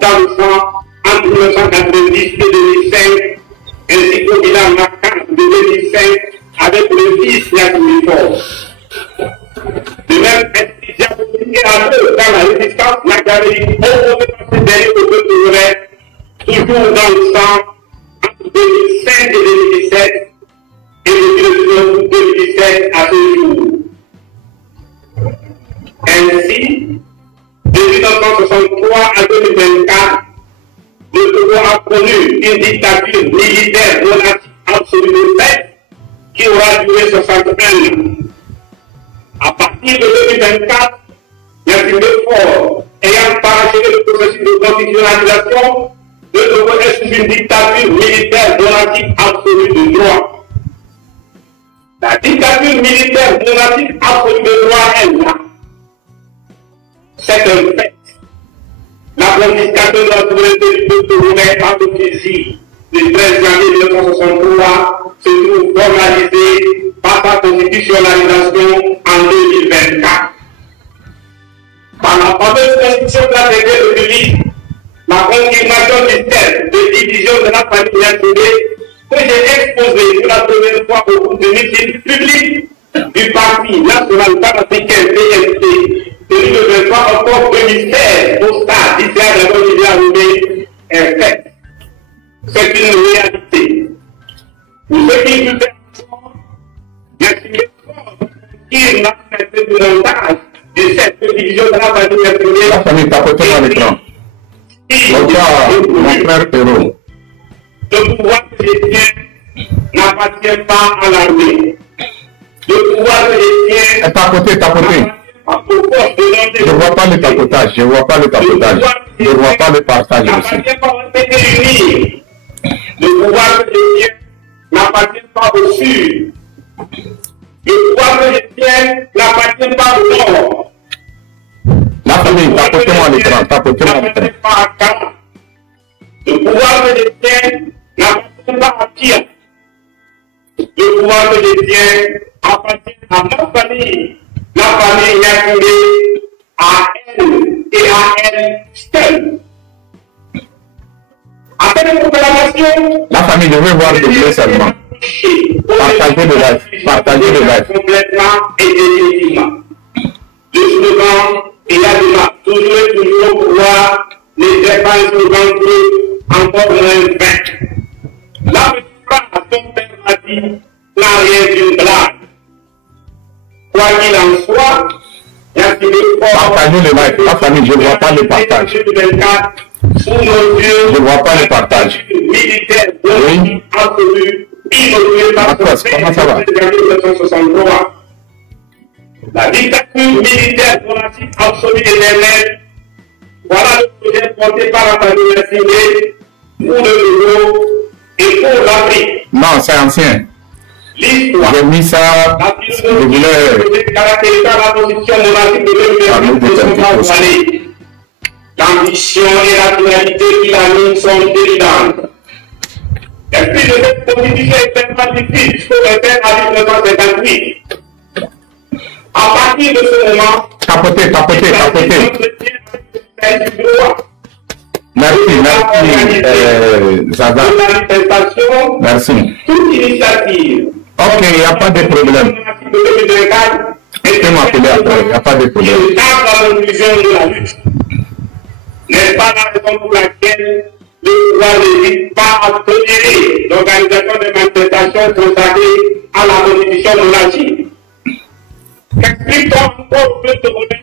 dans le sang entre 1990 et 2005, ainsi qu'au bilan marquant de 2005 avec le vice Yacine. De même, est-ce qu'il y a communiqué à eux dans la résistance machiavélique opposée par ces derniers au peuple togolais, toujours dans le sang entre 2005 et 2017, et depuis le 2017 à ce jour. Ainsi, de 1963 à 2024, le Togo a connu une dictature militaire relative absolue de fait qui aura duré 61 ans. À partir de 2024, Yacine Faure ayant parachevé le processus de constitutionnalisation, le Togo est sous une dictature militaire relative absolue de droit. La dictature militaire relative absolue de droit est là. C'est un fait. La confiscation de la souveraineté du peuple togolais par le fusil du 13 janvier 1963 se trouve formalisée par sa constitutionnalisation en 2024. Par la fameuse constitution de la République, la confirmation du thème de division de la famille Yacine, que j'ai exposé pour la première fois au cours de meeting public du Parti national panafricain PNP, tenu le 23 octobre 2016 au stade d'Israël de Bolivie est faite. C'est une réalité. Pour ceux qui nous font, Yacine Faure, qui n'a fait de l'otage de cette division de la famille Yacine. La famille tapoté dans l'écran. Bonsoir, mon frère Perrault. Le pouvoir que je tiens n'appartient pas à l'armée. Le pouvoir que je tiens. Tapoté. Je ne vois pas le tapotage, je ne vois pas le tapotage, je ne vois pas le partage aussi. Le pouvoir que je tiens n'appartient pas au sud. Le pouvoir que je tiens n'appartient pas au nord. La famille, tapotez-moi l'écran, tapotez-moi l'écran. Le pouvoir que je tiens n'appartient pas à Pierre. Le pouvoir que je tiens appartient à ma famille. La famille Yacine à elle et à elle seule. Après une proclamation, la famille devait voir le bleu seulement. Partagez le live, partagez le live. Complètement et définitivement. Le slogan et la démarche, toujours et toujours au pouvoir, n'était pas un slogan qui encore moins vain. La petite phrase dont père a dit n'a rien d'une blague. Quoi qu'il en soit, partagez le live. La famille, je ne vois pas le partage. Sous nos yeux, je ne vois pas le partage. Militaire oui. Absolu, inauguré par comment ça va? 1963. La dictature militaire relative absolue éternelle. Voilà le projet porté par la famille Yacine pour le Togo et pour l'Afrique. Non, c'est ancien. L'histoire, j'ai mis ça, je voulais caractériser la position monarchique de l'Europe. L'ambition et la finalité qui l'anime sont évidentes. L'esprit de cette constitution est tellement difficile jusqu'au 21 à 1958. À partir de ce moment, tapotez. Merci, Zaza. Merci. Toute initiative. Ok, il n'y a pas de problème. Je peux m'appeler après, il n'y a pas de problème. La conclusion de la lutte n'est pas la raison pour laquelle le pouvoir n'hésite pas à tolérer l'organisation des manifestations consacrées à la constitution monarchique. Qu'explique-t-on encore au peuple togolais?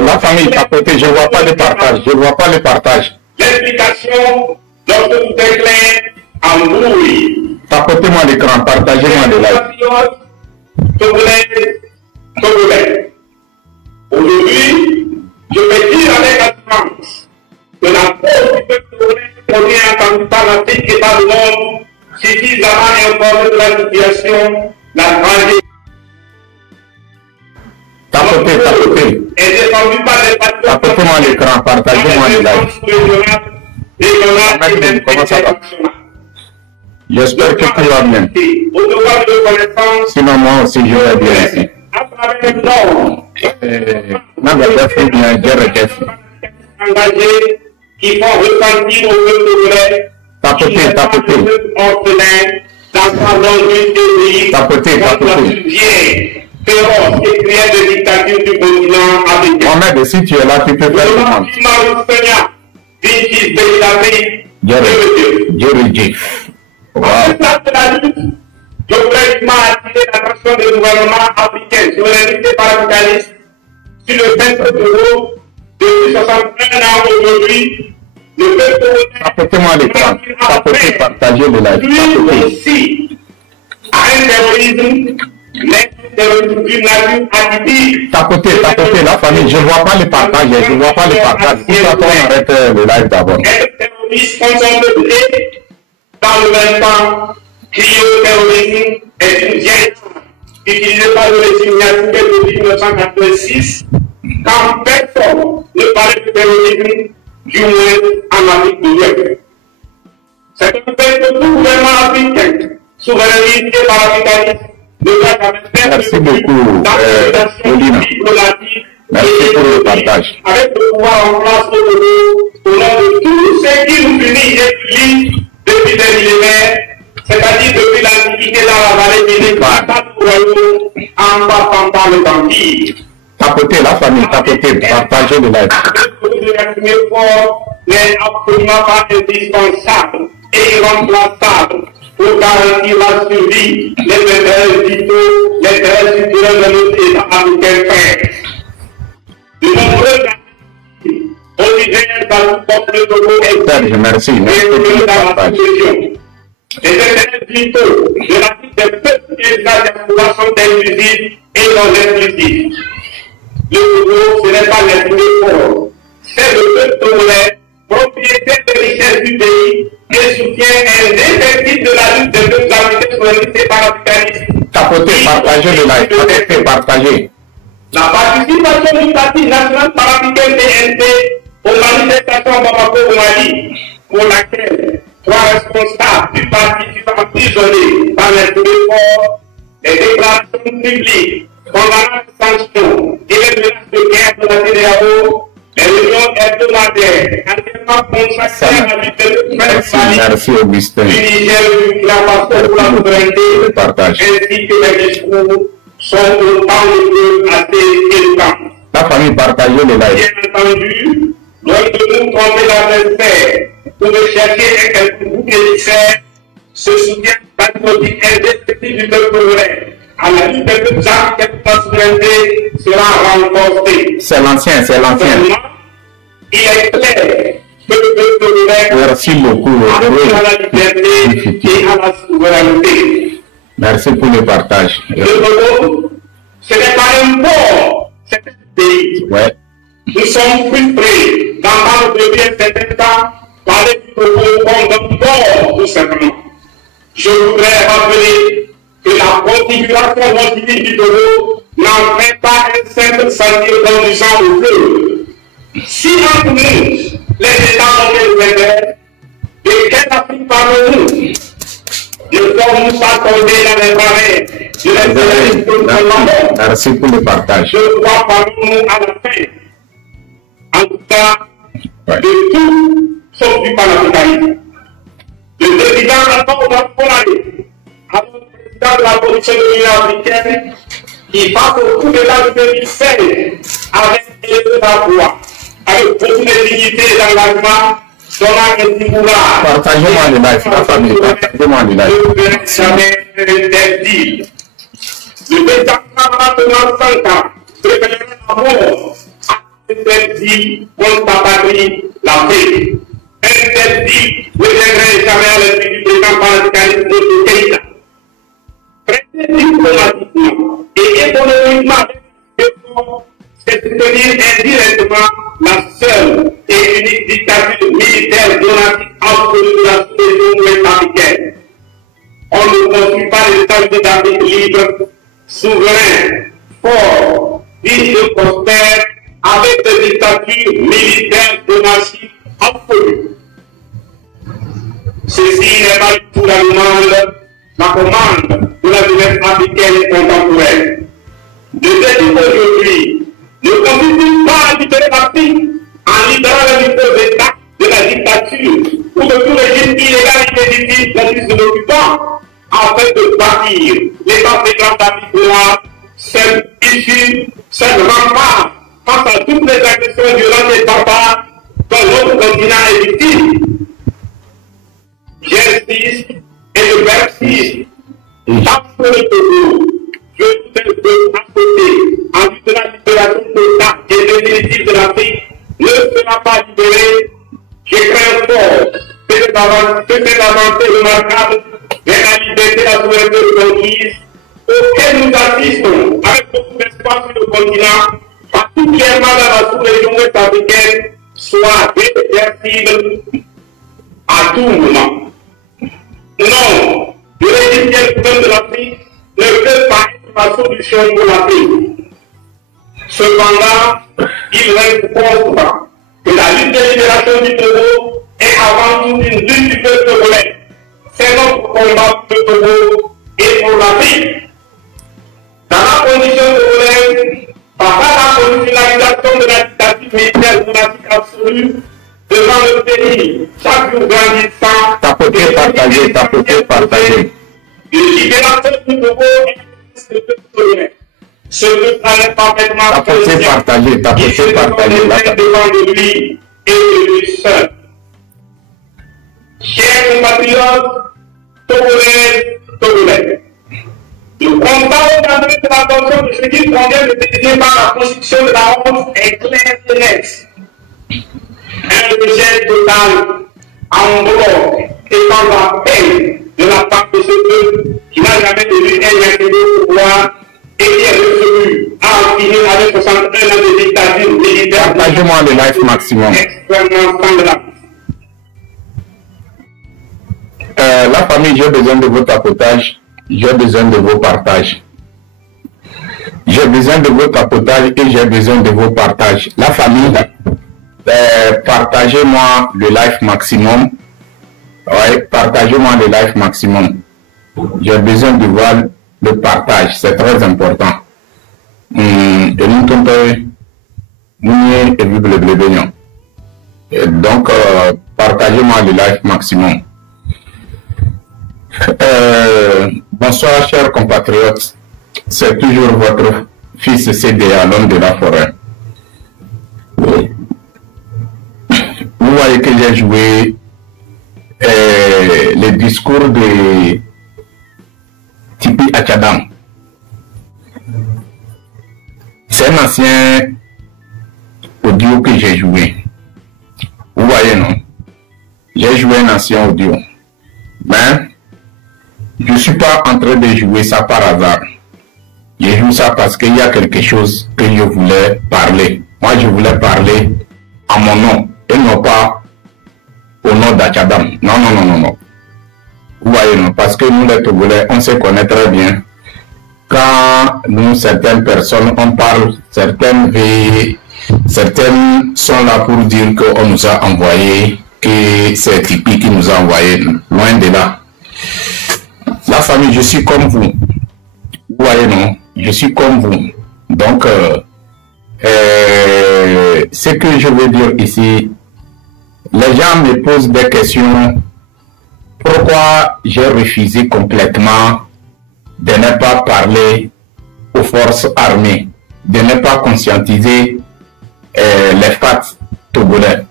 La famille tapotée, je ne vois pas le partage, je ne vois pas le partage. L'explication, lorsque tout est clair, en brouille. Tapotez-moi l'écran, partagez-moi le live. Togolais. Aujourd'hui, je peux dire avec assurance que la cause du peuple togolais provient entendu par l'Afrique et par le monde suffisamment informé de la situation, la tragédie. Tapotez. Et défendu par les patriotes. Tapotez-moi l'écran, partagez-moi le live. Comment ça va? J'espère que tout va bien. Sinon, moi aussi, je vais bien ici. Engagé qui font ressentir au peuple congolais orphelin dans sa longue tapoter. féroce et cruelle de dictature du continent africain. Mohamed, si tu es là, tu peux faire le monde. Djériji. Wow. Je voudrais attirer l'attention du gouvernement africain sur l'unité paracapitaliste sur le fait que depuis 61 ans aujourd'hui, le peuple tapotez-moi l'écran, tapotez, partagez le live. Lui aussi a un terrorisme, mais un terrorisme d'une nature atypique. Tapotez, la famille, je ne vois pas les partages, Pour ça, on arrête le live d'abord. Les terroristes sont peuplés dans le même temps. Cryo-terrorisme est une vieille utilisée par le régime Yaoundé depuis 1986, quand personne ne parlait de terrorisme, du moins en Afrique de l'Ouest. C'est un fait que tout gouvernement africain, souverainiste et paracapitaliste, ne doit jamais faire Merci beaucoup, Olina. Merci pour le partage. Avec le pouvoir en place au nom de tous ceux qui nous unissent et lient depuis des millénaires, c'est-à-dire depuis l'Antiquité dans la vallée du Nil, en passant par le Empire. Tapotez la famille, partagez le live. N'est absolument pas indispensable et irremplaçable pour garantir la survie, les intérêts vitaux, les intérêts culturels de notre État africain frère. De nombreux originaires dans le peuple Togo et merci dans la sous-région. Les intérêts vitaux de l'Afrique des peuples et de la diaspora sont inclusifs et non exclusifs. Le Togo, ce n'est pas l'intérêt fort, c'est le peuple togolais, propriétaire des richesses du pays et soutient indéfectible de la lutte des peuples africains sur l'unité paracapitaliste. Tapotez, partagez le live, partagez. La participation du Parti national panafricain PNP aux manifestations Bamako au Mali, pour laquelle trois responsables du parti sont emprisonnés par les efforts, les déclarations publiques condamnant les sanctions et les menaces de guerre de la CEDEAO, les réunions hebdomadaires entièrement consacrées à la lutte de Merci Augustin. du Niger, du Burkina Faso pour la souveraineté, ainsi que les discours sont autant de assez éloquents. La famille, partagez le live. Bien entendu, loin de nous tromper l'adversaire pour de chercher quelques boucs émissaires, ce soutien patriotique indescriptible du peuple congolais à la lutte des peuples africains pour la souveraineté sera renforcé. C'est l'ancien. Il est clair que le peuple congolais Merci beaucoup. à la liberté et à la souveraineté. Merci pour le partage. Le Togo, ce n'est pas un port, c'est un pays. Ouais. Nous sommes frustrés d'entendre depuis un certain temps parler du Togo comme d'un port, tout simplement. Je voudrais rappeler que la configuration motivée du Togo n'en fait pas un simple sentier conduisant au feu. Si entre nous, les États ont des intérêts, de quelle Afrique parlons-nous? Ne sommes pas tombés dans les barrières de l'intérêt pour le Merci pour le partage. Je crois parlons-nous à la fin. En tout cas, de tout sauf du panafricanisme. Le président Antoine Konadé, avec le président de la Commission de l'Union africaine, qui face au coup d'État de 2016, avec la voix, avec beaucoup de dignité et d'engagement, donnant un petit courage. Partagez-moi le live, la famille, partagez-moi le live. Ne verrez jamais interdit. Le président maintenant 100 ans, préférerait la mort à interdit contre ta patrie, l'Afrique. Interdit ne viendrait jamais à l'esprit du président panafricaniste de Keïta. Traiter diplomatiquement et économiquement, c'est soutenir indirectement la seule et unique dictature militaire donative absolue de la sous-région ouest africaine. On ne construit pas les États-Unis d'Afrique libre, souverains, forts, dignes et prospères, avec des dictatures militaires donatives absolues. Ceci n'est pas du tout la commande de la jeunesse africaine contemporaine. De ce aujourd'hui ne constitue pas à libérer l'Afrique en libérant les nouveaux États de la conduisent de l'occupant afin de bâtir l'état fédéral d'Afrique, seul issue, seul rempart face à toutes les agressions violentes et barbares dont notre continent est victime. J'insiste et je persiste. Parce que le Togo, je veux apporter en vue de la libération totale et définitive de l'Afrique, ne sera pas libéré. Je crains fort que cette avancée remarquable vers la liberté et la souveraineté reconquise, auquel nous assistons avec beaucoup d'espoir sur le continent, particulièrement dans la sous-région ouest-africaine, soit réversible à tout moment. Non, le régime de l'Afrique ne peut pas être la solution pour l'Afrique. Cependant, il reste constant que la lutte de libération du Togo est avant tout une lutte du peuple togolais. C'est notre combat pour le Togo et pour l'Afrique. Dans la condition togolaise, par la professionnalisation de la dictature militaire monarchique absolue, devant le pays, chaque jour grandissant, tapoter, partager. Le libérateur du Togo est le peuple togolais. Ce que ça n'est parfaitement tapoter, partager. Devant de lui et de lui seul. Chers compatriotes, Togolais, le constat aujourd'hui de la portion de ce qu'il convient de décider par la construction de la honte est clair et net. Un rejet total en bloc et par la peine de la part de ce peuple qui n'a jamais tenu un accès au pouvoir et qui est résolu à en finir avec 61 ans de dictature militaire. Partagez-moi le live maximum. Extrêmement semblable. La famille, j'ai besoin de vos tapotages, j'ai besoin de vos partages. J'ai besoin de vos tapotages et j'ai besoin de vos partages. La famille, partagez-moi le live maximum. Ouais, partagez-moi le live maximum. J'ai besoin de voir le partage, c'est très important. Donc, partagez-moi le live maximum. Bonsoir chers compatriotes, c'est toujours votre fils CDA, l'homme de la forêt. Vous voyez que j'ai joué le discours de Tipi Achadam. C'est un ancien audio que j'ai joué. Vous voyez, non? J'ai joué un ancien audio. Mais je ne suis pas en train de jouer ça par hasard. Je joue ça parce qu'il y a quelque chose que je voulais parler. Moi, je voulais parler à mon nom et non pas au nom d'Achadam. Non. Vous voyez, non? Parce que nous, les Togolais, on se connaît très bien. Quand nous, certaines personnes, on parle, certaines sont là pour dire qu'on nous a envoyé, que c'est Tipi qui nous a envoyé. Loin de là. La famille, je suis comme vous. Vous voyez, non? Je suis comme vous. Donc, ce que je veux dire ici, les gens me posent des questions. Pourquoi j'ai refusé complètement de ne pas parler aux forces armées, de ne pas conscientiser les FAT togolais?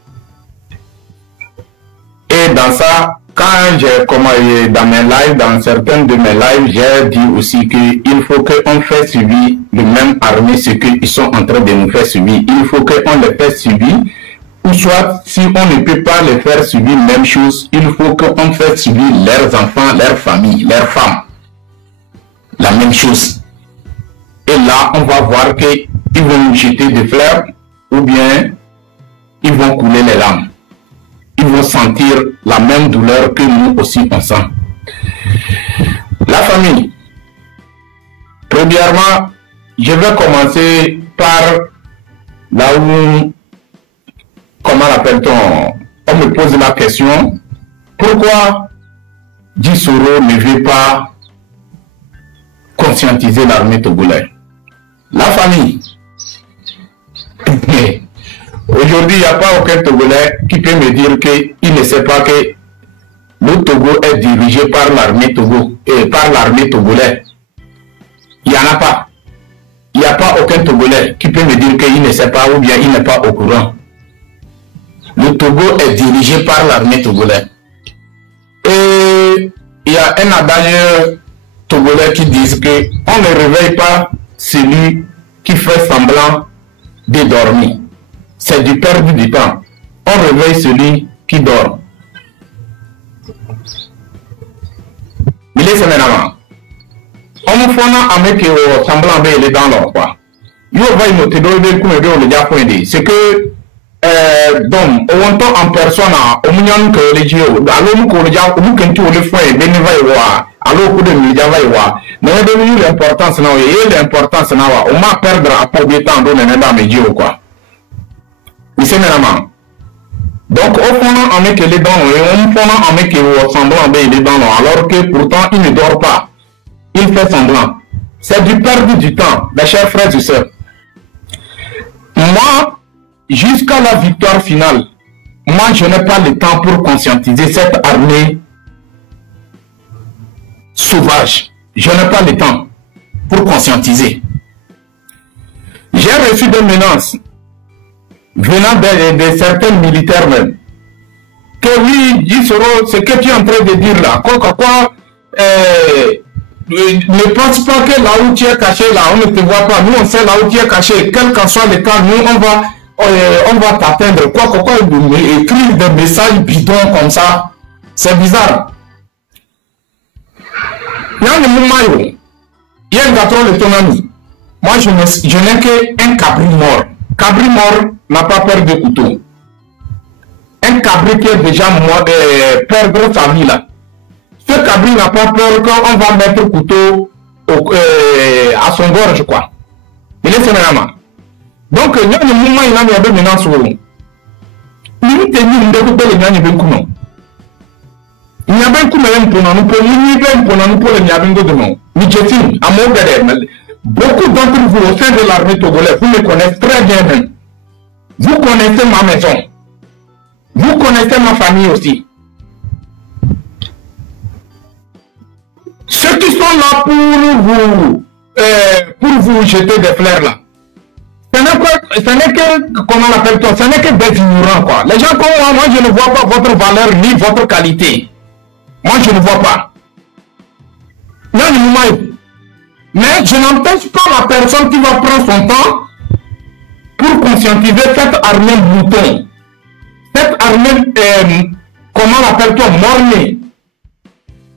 Et dans ça, quand j'ai commencé dans mes lives, dans certains de mes lives, j'ai dit aussi qu'il faut qu'on fasse subir le même armée ce qu'ils sont en train de nous faire subir. Il faut qu'on les fasse subir, ou soit si on ne peut pas les faire subir même chose, il faut qu'on fasse subir leurs enfants, leurs familles, leurs femmes. La même chose. Et là, on va voir qu'ils vont nous jeter des fleurs, ou bien ils vont couler les larmes. Ils vont sentir la même douleur que nous aussi on sent. La famille. Premièrement, je vais commencer par là où, comment l'appelle-t-on, on me pose la question, pourquoi Dissoro ne veut pas conscientiser l'armée togolaise? La famille. Aujourd'hui, il n'y a pas aucun Togolais qui peut me dire qu'il ne sait pas que le Togo est dirigé par l'armée togolaise. Il n'y en a pas. Il n'y a pas aucun Togolais qui peut me dire qu'il ne sait pas ou bien il n'est pas au courant. Le Togo est dirigé par l'armée togolaise. Et il y a un adage togolais qui dit qu'on ne réveille pas celui qui fait semblant de dormir. C'est du perdu du temps. On réveille celui qui dort. Il est semaine on me fait un mec semblant de dans l'or quoi. Il va y noter c'est que donc on entend en personne au million que les dieux alors nous le diable nous quand tu le fais bénéva et voir alors que de java et voir mais de l'importance non et l'importance non on m'a perdre à pour du temps donné dans mes dieux quoi. Mais c'est maintenant donc au fond on met que les dents et on fond on met que semblant de dans l'or alors que pourtant il ne dort pas. Il fait semblant. C'est du perdu du temps, mes chers frères et sœurs. Moi, jusqu'à la victoire finale, moi je n'ai pas le temps pour conscientiser cette armée sauvage. Je n'ai pas le temps pour conscientiser. J'ai reçu des menaces venant de certains militaires même. Que oui, ce que tu es en train de dire là, ne pense pas que là où tu es caché, là, on ne te voit pas. Nous, on sait là où tu es caché. Quel qu'en soit le cas, nous, on va t'atteindre. Quoi, écrire des messages bidons comme ça. C'est bizarre. Il y a un moment, il y a un gâteau de ton ami. Moi, je n'ai qu'un cabri mort. Cabri mort n'a pas peur de couteau. Un cabri qui est déjà mort, perdre sa vie là. Ce cabri n'a pas peur qu'on va mettre le couteau à son gorge, quoi. Il est sénéralement. Donc, il y a un moment, il y a des menaces sur nous. Il y a des menaces. Il y a un coup même pour nous, beaucoup d'entre vous au sein de l'armée togolaise, vous me connaissez très bien même. Vous connaissez ma maison. Vous connaissez ma famille aussi. Ceux qui sont là pour vous jeter des fleurs là, ce n'est que, comment on appelle ça, ce n'est que des ignorants quoi. Les gens comme moi, je ne vois pas votre valeur ni votre qualité. Moi, je ne vois pas. Mais je n'empêche pas la personne qui va prendre son temps pour conscientiser cette armée mouton. Cette armée, comment on appelle ça, mornée,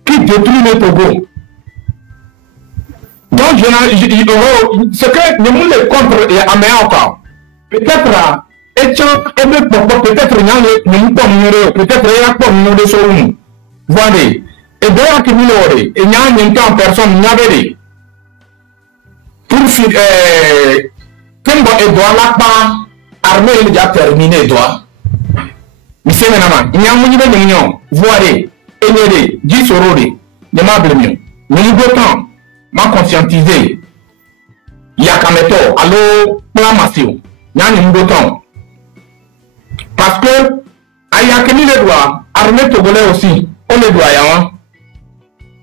qui détruit le Togo. Donc, ce que nous les contre à encore, peut-être, peut-être, il y a pas de sur nous. Voilà. Et d'ailleurs, il y a un temps en personne, il y avait pour comme Edouard là-bas, armée, il a déjà terminé, Edouard. Mais c'est maintenant, il y a un niveau de l'union, voilà. Énervé, 10 euros, de ma blâme. Mais il veut temps, m'a conscientisé. Il y a qu'un méthode, allo, plamation. Il y a un niveau de temps. Parce que, il y a que les doigts, armée togolais aussi, on les doit, hein.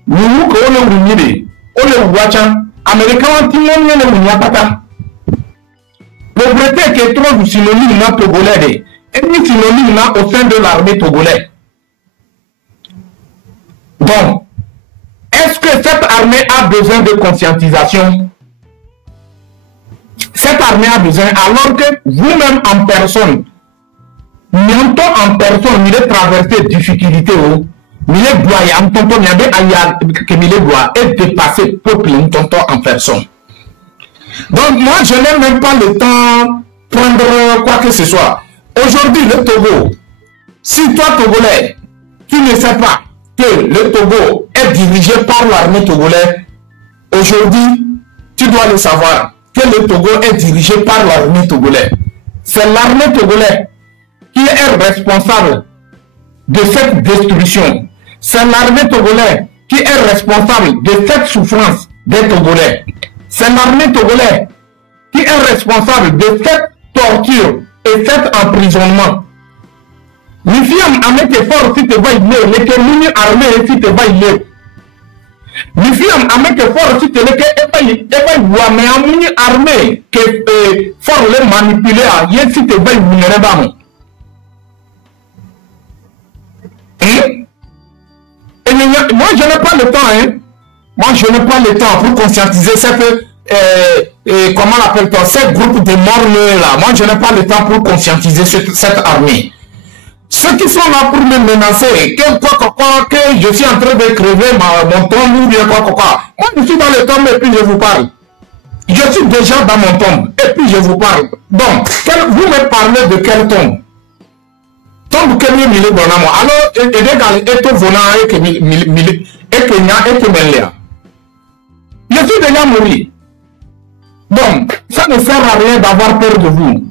Nous, on est ruiné, on est ouachan, américain, tout le monde est ruiné, pata. Pauvreté qui est trop synonyme na togolais, et ni synonyme na au sein de l'armée togolaise. Donc, est-ce que cette armée a besoin de conscientisation? Cette armée a besoin, alors que vous-même en personne, nous en personne, il est traversé difficultés, il est doyen, tonton, il y avait que il doit être dépassé peuple, tonton en personne. Donc, moi, je n'ai même pas le temps de prendre quoi que ce soit. Aujourd'hui, le Togo, si toi, Togolais, tu ne sais pas que le Togo est dirigé par l'armée togolaise, aujourd'hui, tu dois le savoir que le Togo est dirigé par l'armée togolaise. C'est l'armée togolaise qui est responsable de cette destruction. C'est l'armée togolaise qui est responsable de cette souffrance des Togolais. C'est l'armée togolaise qui est responsable de cette torture et cet emprisonnement. Mifiam avec effort si te va y aller, les termini armé si te va y aller. Mifiam avec effort si te le que voit mais amuni armé que fort les manipuler à y si te va y vulnérable. Et moi je n'ai pas le temps hein. Moi je n'ai pas le temps pour conscientiser cette comment l'appelle-t-on, cette groupe de morts là. Moi je n'ai pas le temps pour conscientiser cette armée. Ceux qui sont là pour me menacer, que je suis en train de crever mon tombe ou bien quoi. Moi je suis dans le tombe et puis je vous parle. Je suis déjà dans mon tombe et puis je vous parle. Donc, vous me parlez de quel tombe? Tombe que nous milé dans moi. Alors, et tout venant et que milé et que nya et que melia. Je suis déjà mort. Donc, ça ne sert à rien d'avoir peur de vous.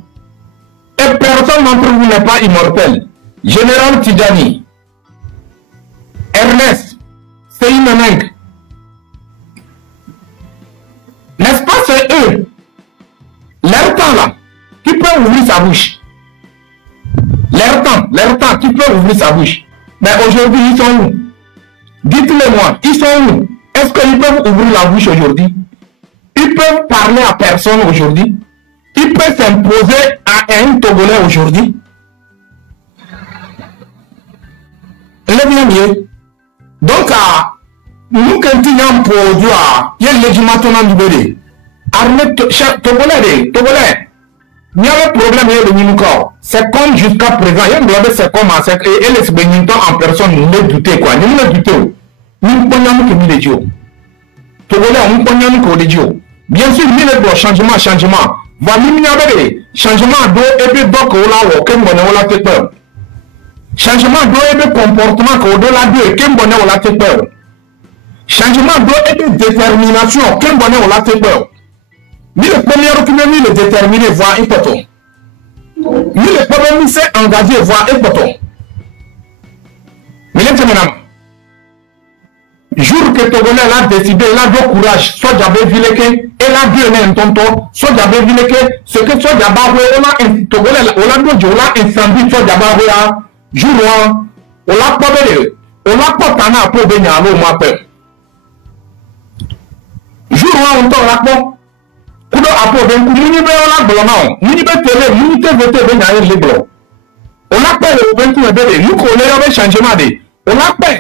Et personne d'entre vous n'est pas immortel. Général Tidjani, Ernest, Seymeneng, n'est-ce pas, c'est eux, leur temps là, qui peut ouvrir sa bouche. Leur temps, qui peut ouvrir sa bouche. Mais aujourd'hui, ils sont où? Dites-le-moi, ils sont où? Est-ce qu'ils peuvent ouvrir la bouche aujourd'hui? Ils peuvent parler à personne aujourd'hui? Ils peuvent s'imposer à un Togolais aujourd'hui? Donc, nous, quand nous avons produit, il y a légitimement libéré. Armée Togolais, il y a un problème de Nimouka. C'est comme jusqu'à présent, il y a un problème, c'est comme et les Bénintons en personne, nous ne doutons quoi. Nous ne doutons. Nous ne pouvons que nous les dions. Togolais, nous ne pouvons que les dions. Bien sûr, il y a changement. Va l'immunité, changement d'eau et puis d'eau qu'on a, aucun bonheur, on l'a fait peur. Changement d'eau et de comportement qu'au-delà d'eux, qu'un bonnet on l'a fait peur. Changement d'eau et de détermination, qu'un bonnet on l'a fait peur. Mais le premier qui mis le déterminé, voir un poton. Mais le premier qui s'est engagé, voir un poton. Mais maintenant, jour que Togolais a décidé, il a du courage, soit j'avais vu que, et là, Dieu n'est un tonton, soit j'avais vu que, ce que soit j'avais on a un Togolais, on a un incendie, soit j'avais jour on l'a pas bébé, on l'a pas tana pour venir à l'eau, ma peur. Jour on t'en l'a pas. Kudo apo ben kumuni be on l'a blanc, muni be télé, muni te voter venir à les blancs. On l'a pas le ben tout bébé, nous qu'on est changement de, on l'a pas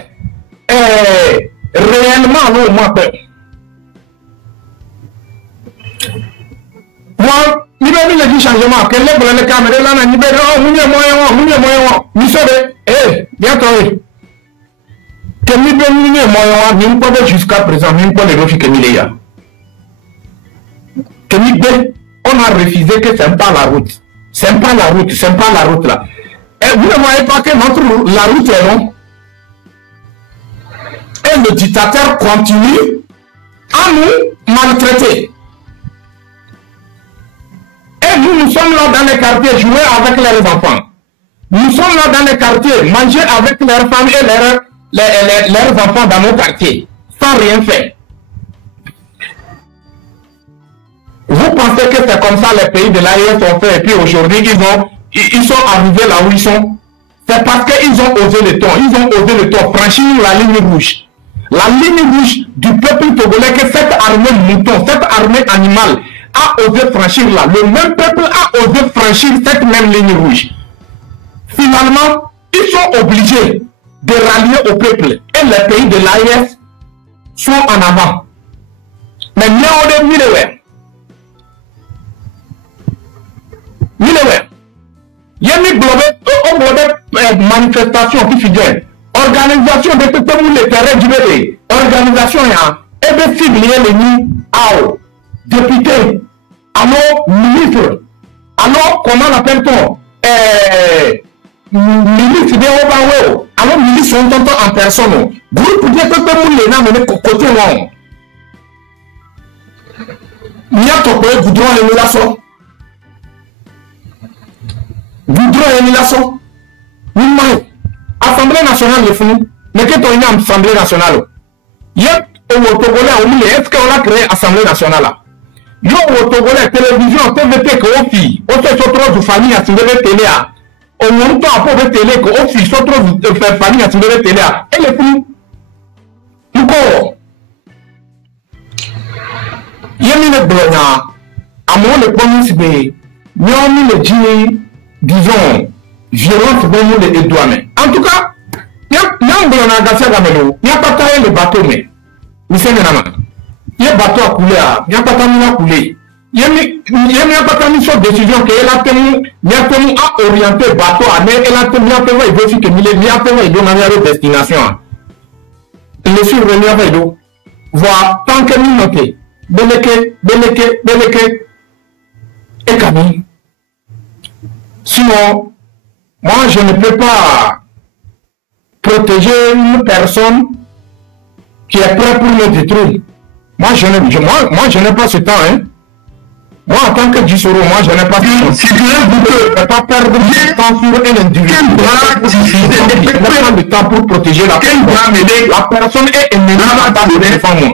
réellement l'eau, ma peur. Moi, il va venir du changement. Quel est le caméra là? Il va moyen, bientôt. Que nous venons moyen, nous pas jusqu'à présent, nous pas les refus que nous l'ayons. Que nous on a refusé que c'est pas la route. C'est pas la route là. Et vous ne voyez pas que la route est longue. Et le dictateur continue à nous maltraiter. Et nous sommes là dans les quartiers jouer avec leurs enfants. Nous sommes là dans les quartiers manger avec leurs femmes et leurs enfants dans nos quartiers. Sans rien faire. Vous pensez que c'est comme ça les pays de l'AES ont fait et puis aujourd'hui ils sont arrivés là où ils sont? C'est parce qu'ils ont osé le temps. Ils ont osé le temps. Franchir la ligne rouge. La ligne rouge du peuple togolais que cette armée mouton, cette armée animale a osé franchir là. Le même peuple a osé franchir cette même ligne rouge. Finalement, ils sont obligés de rallier au peuple. Et les pays de l'AES sont en avant. Mais il y a il y a une manifestation qui fidèle. Organisation de tout le monde, les terrains du bébé. Organisation, et de cibler les nids à député, alors ministre, alors comment l'appelle-t-on? Ministre de Obao, alors ministre sont en personne. Groupe de tout le monde, les nains, mais côté non. Il y a tout le goudron et l'émulation. Goudron et l'émulation. Assemblée nationale de fou, mais que tu as une assemblée nationale. Il y a au Togolais, est-ce qu'on a créé assemblée nationale? Il y a au Togolais, télévision, TVT, qu'on fit, on se retrouve de famille à se lever télé. au moment où on télé, qu'on fait surtout faire famille à la télé, elle est plus. Encore. Il y a une blonde, à moi le police, mais nous avons le dit, disons, violence, bon, les douanes. En tout cas, il y a un blonde à Gassia Gamelo, il n'y a pas taillé le bateau, mais c'est un il y a un bateau à couler, il n'y a pas taillé à couler. Il y a pas taillé sur décision qu'elle a tenu, il y a tenu à orienter le bateau, elle a tenu à tenu, il veut aussi que il y a tenu, il doit aller à destination. Le survenu à Vedo, voir tant que nous notons. Beleke, et Camille. Sinon, moi je ne peux pas protéger une personne qui est prête pour me détruire. Moi je n'ai pas ce temps. Hein. Moi en tant que Gisoro, moi je n'ai pas ce temps. Si je ne peux pas perdre du temps sur un individu. Je n'ai pas de temps pour protéger la personne. La personne est ennemie de défendre moi.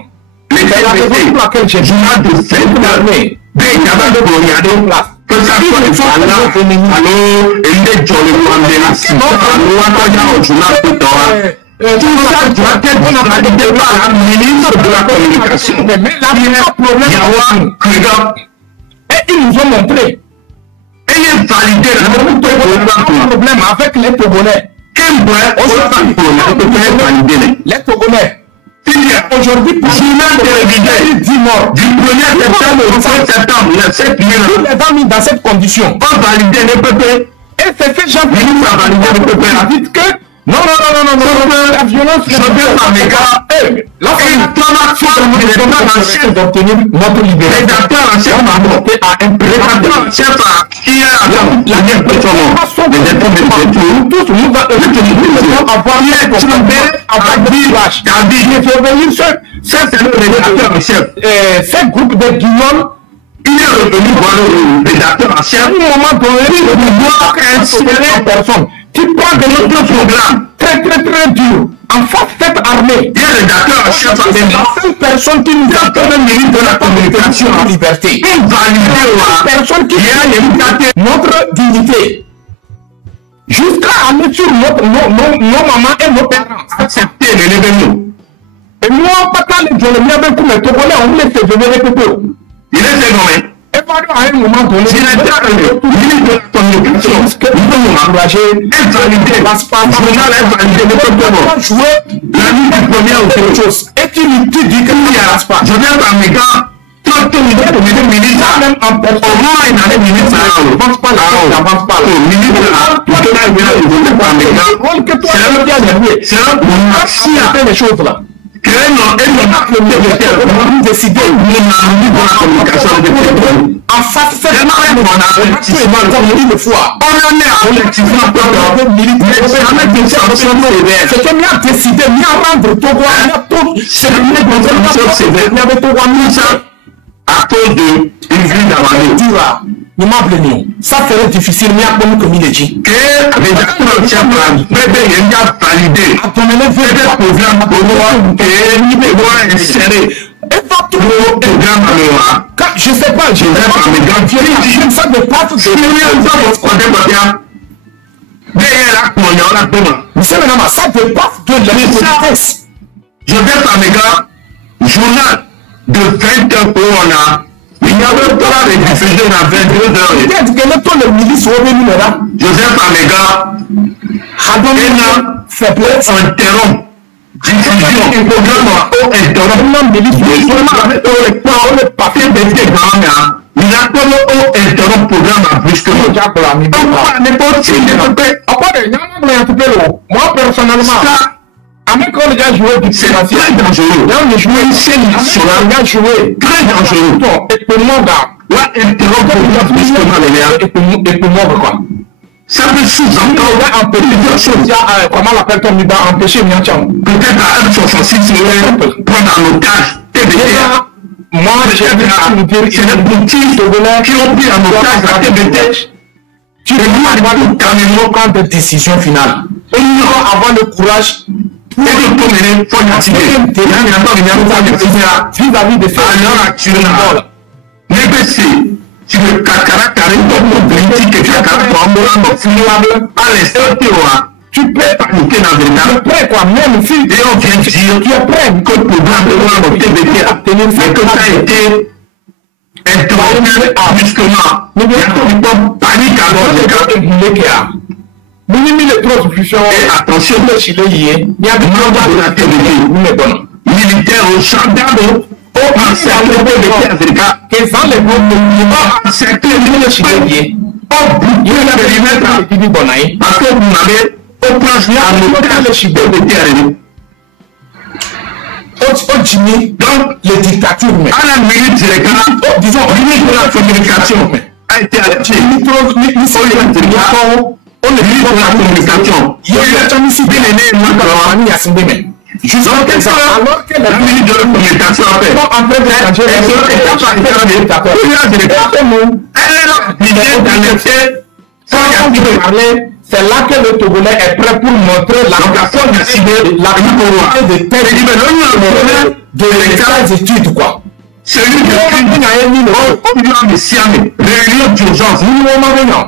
Les raison pour laquelle j'ai dit de cette armée, il y a de regarder place. Que ça soit les gens ennemis, alors, et les gens les assistants, nous journal tout tout ça, tu as peut-être validé par la ministre de la communication. Mais là, il y a un problème. Et ils nous ont montré. Et il est validé le problème avec les Togolais. Quel les Togolais. Aujourd'hui, pour le 10 morts, du 1er septembre au 5 septembre, il y a 7 millions. Tous les gens mis dans cette condition. Pas valider les PP. Et c'est fait Jean-Philippe a validé les PP. Dites que non, la violence, je veux pas mes gars. Là, c'est une action d'obtenir notre liberté. Rédacteur en chef a monté à un rédacteur en chef qui a la dernière personne. Les états de tous, nous allons avoir c'est le rédacteur en chef. Ce groupe de guignols, il est revenu voir le rédacteur en chef. À un moment donné, il doit insérer en personne. Tu parles de notre programme très dur. En face de cette armée, il y a le rédacteur en chef. C'est la seule personne qui nous a donné le mérite de la communication en liberté. Une personne qui a notre dignité. Jusqu'à aller sur nos mamans et nos parents. Accepter l'événement. Et nous, on pas tant les gens, mais comme les Togolais, on laisse venir répéter. Il est nommé. Et par à un moment donné, il est de la communication. Nous devons engager, invalider, journal invalider, nous jouer la nuit du premier ou quelque chose. Et tu dis que il n'y a pas. Je viens par mes gars. Quand on est le ministre, même en personne, au moins il a les ministres, il n'avance pas là, le ministre là, c'est un merci à faire les choses là. Que nous décider de la communication en face de cette une fois. On en est collectivement c'était bien décidé, bien rendre Togo, c'est à cause de une ville d'Amérique. Nous m'appelons. Ça serait difficile, mais à comme il dit. Que les acteurs de Tchad, il y a validé. Attendez, le programme pour nous, et nous devons insérer. Et pas tout le programme à l'heure. Je sais pas, je vais pas me garantir. Je ne sais pas tout ce que ça dépasse de la vitesse. Je vais par mes gars, journal de 20 heures pour on a. Il n'y avait pas de diffusion à 22 heures. Peut-être que le milice est revenu là. Joseph Amega, Hadona, faiblesse, interrompt. Diffusion, un programme interrompt. Le milice est seulement le papier de grands. Il a comme interrompt programme brusquement. Moi personnellement, avec quand les gars jouaient du c'est très dangereux. Là, on est joué ici, national, on a joué très dangereux. Et pour moi, là, interrompre brusquement les gars. Et pour moi, quoi. Ça veut sous-entendre, on va empêcher, comment l'appelle-t-on, il va empêcher Mianchang. Peut-être à 1,66, il va prendre en otage TBT. Moi, j'ai vu c'est les boutiques qui ont pris en otage la TBT. Tu dois quand même prendre des décisions finales. Et nous devons avoir le courage et de mener vis-à-vis de ces actuelle. Négocier sur le caractère politique et caractère à l'instant tu peux paniquer dans le temps. Tu es prêt quoi, même si on vient dire, tu es prêt que le programme de l'OTBT a obtenu, mais que ça a été interrompu brusquement. Nous devons panique alors les gars. Minimum les transfusions et attention le Chili, il y a des membres de la TBT, militaires au gendarmes, au encercler les Africains, qui sont les groupes de encercler le Chili, au bout de la périmètre, parce que vous n'avez au plan à le Chili de terre. Donc, les dictatures, à la minute, disons, limite de la communication a été arrêtée. On ne vit pas la communication. Il y a bien aimé la famille à Sindémé. Jusqu'à alors que la minute de la communication a fait. En fait, c'est là que le Togolais est prêt pour montrer la capacité de les études, quoi. Celui qui a une réunion d'urgence, il y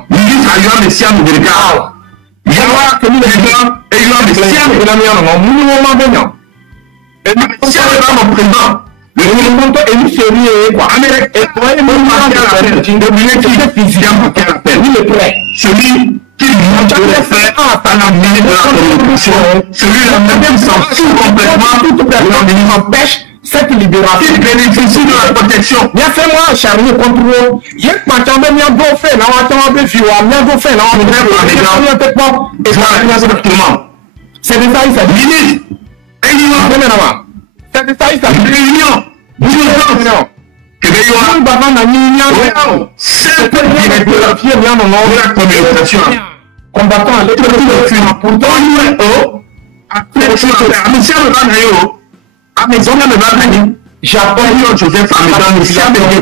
a Siam de Ghana. Il y a que nous les gens, et il y a des Siam de Ghana. Et nous sommes mon président. Le gouvernement est une série quoi. Amérique et toi et moi, celui qui le fait à la minute de la communication, celui-là même s'en fout complètement, il empêche cette libération. Il bénéficie de la protection. Bien fait moi, charmé contre vous. Il y a pas de temps, bien beau fait, là, on va faire, bien beau fait, là, on va faire, c'est des ça, il s'agit. Ministre, c'est des ça, il s'agit. Réunion, c'est le directeur de la communication. Combattant à l'étranger, pourtant, il est haut. J'appelle Joseph Famédan,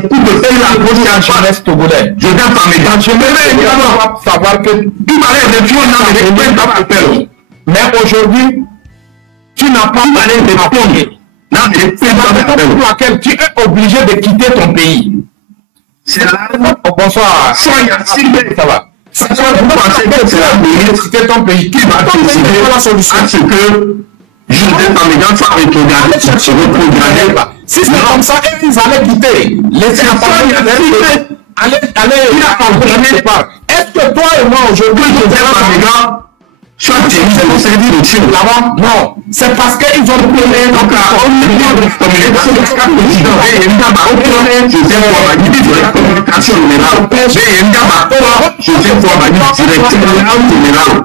pour de faire la grosse jeunesse togolaise. Joseph Famédan, je vais également savoir que tout malheur de Dieu n'a pas de mais aujourd'hui, tu n'as pas parlé de répondre. C'est la raison pour laquelle tu es obligé de quitter ton pays. C'est la raison. Bonsoir. Ça va. Ça vous pensez que c'est la ministre de ton pays qui va décider à ce que Joseph Famédan soit rétrogradé, chercher reprogradé. Si c'est comme ça, ils allaient quitter. Laissez aller, il a entraîné par. Est-ce que toi et moi aujourd'hui, Joseph Famédan, soit dirigé là-bas? Non. C'est parce qu'ils ont pris donc la communication de la communication générale.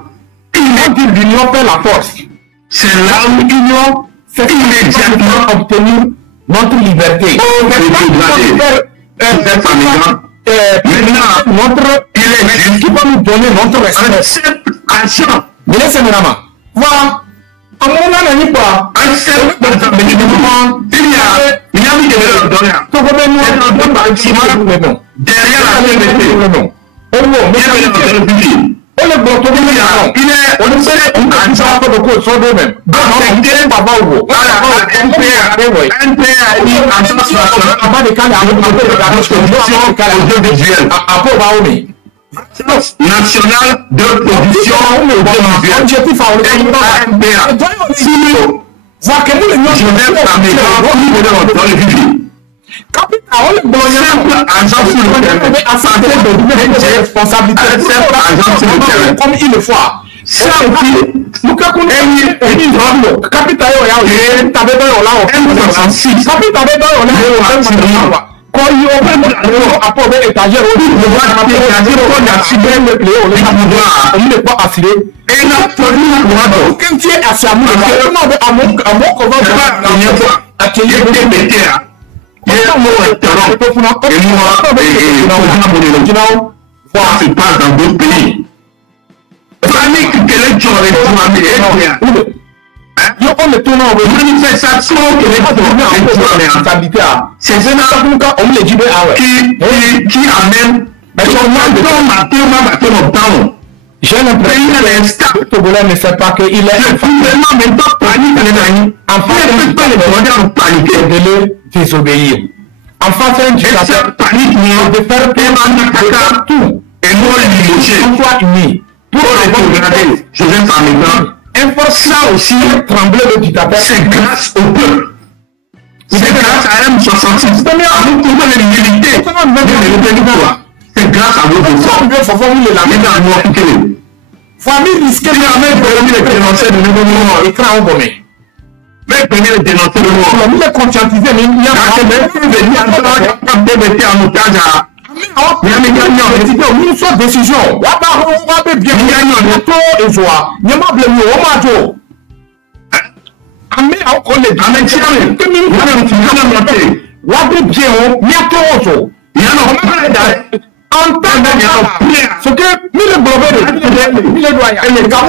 Il a dit l'union fait la force. C'est là où l'union fait immédiatement obtenir notre liberté. Notre il est juste qui va nous donner notre respect. Action. Mais laissez-moi voilà. À mon avis, n'est pas. Derrière la TBT. On le bloque, on le sait, on a déjà fait beaucoup de choses même. National de production audiovisuelle. Objectif à comme il le faut. Quand il y a un peu d'étagère, on ne peut pas assurer. Et là, quand tu es assis à moi, ça se passe dans d'autres pays. Panique que les gens on le tourne en manifestation que les gens c'est on le dit qui amène j'ai l'impression que le Togolais ne sait pas qu'il est le gouvernement même pas panique en fait, il ne peut pas les demander en paniquer de le désobéir. En face d'un dictateur, panique, de faire tout. Et non limogé. On soit unis. Pour regarder Joseph Amina, ça aussi, trembler le dictateur. C'est grâce au peuple. C'est grâce à M66. À nous pour les militaires. C'est grâce à vous. Famille risquée de la même de dénoncer le nouveau écran au bonnet. Mais premier dénoncer le mot. Il est conscientisé, mais il y a un otage à. Une seule décision. On va bien. Ce que mille globés mille doyens et les gars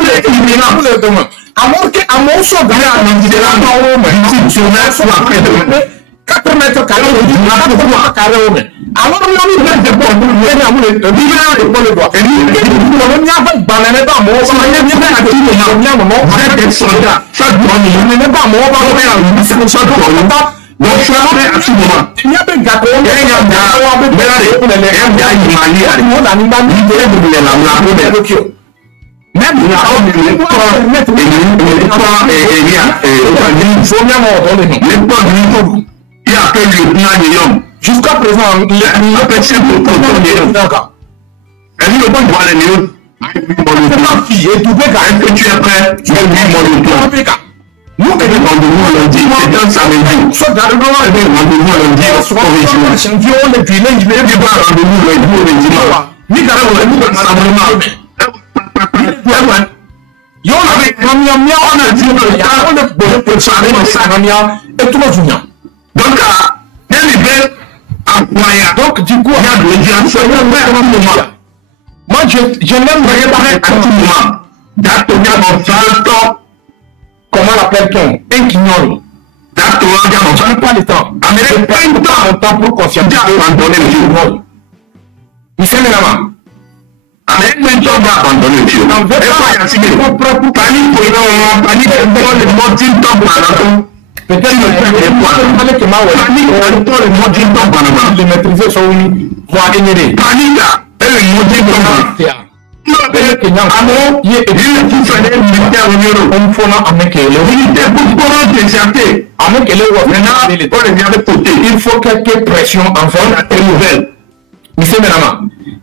alors que à mon son de la 4 mètres carrés alors jusqu'à présent, est-ce que tu es prêt? Tu es nous que nous rendez-vous lundi, c'est un samedi. Soit rendez-vous lundi, donc du coup, moi je l'aimerais à tout moment. Comment l'appelle-t-on? Un quignol. Je n'ai pas le temps. Je n'ai pas le temps pour conscientiser abandonner le journal. Il s'est mis là-bas. Il faut quelques pressions envers tes nouvelles.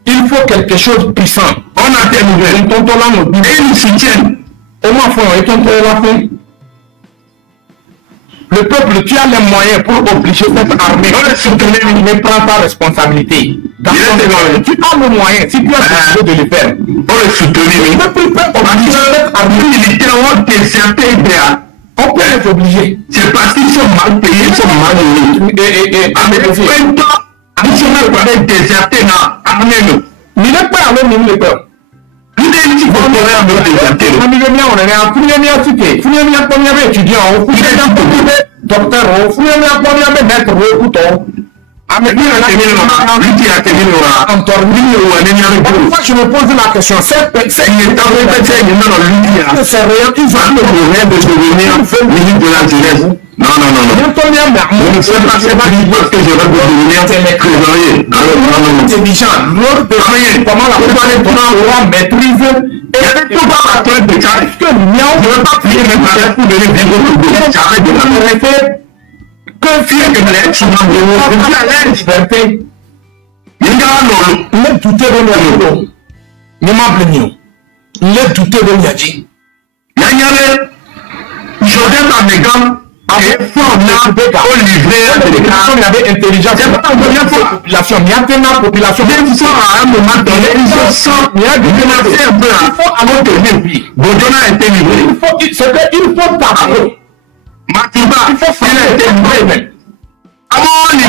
Il faut quelque chose de puissant. On a tes nouvelles. Et ils soutiennent. Le peuple, tu as les moyens pour obliger cette armée. Il ne prend pas responsabilité. Tu as le moyen, si tu as décidé de le faire. On le soutenir. Le peuple peut obliger cette armée militaire. On peut être obligé. C'est parce qu'ils sont mal payés, ils sont mal nourris. Avec 20 ans, ils sont même pas désertés dans l'armée. Il n'est pas avec nous, le peuple. Il est ici pour nous déserter. On est en première cité. Première étudiant, docteur, maître, je me pose la question, c'est de la jeunesse. Non. Je ne sais pas parce que je vais devenir trésorier. Comment la plupart maîtrise et tout va à toi de carré. Je ne veux pas payer mes parents pour venir vivre j'arrête de la vérité. Que faire que les gens de la liberté. Il y a le douter de l'eau. Il m'a plaigné. Le douter de l'Yadji. Il y a Joseph Amina. Il y avait intelligence. Il y a une population. À un moment donné, il y a un peu. Il faut alors tenir. Bodona a été livré. Il faut taper. Matiba, il faut faire été livré. Avant, il y a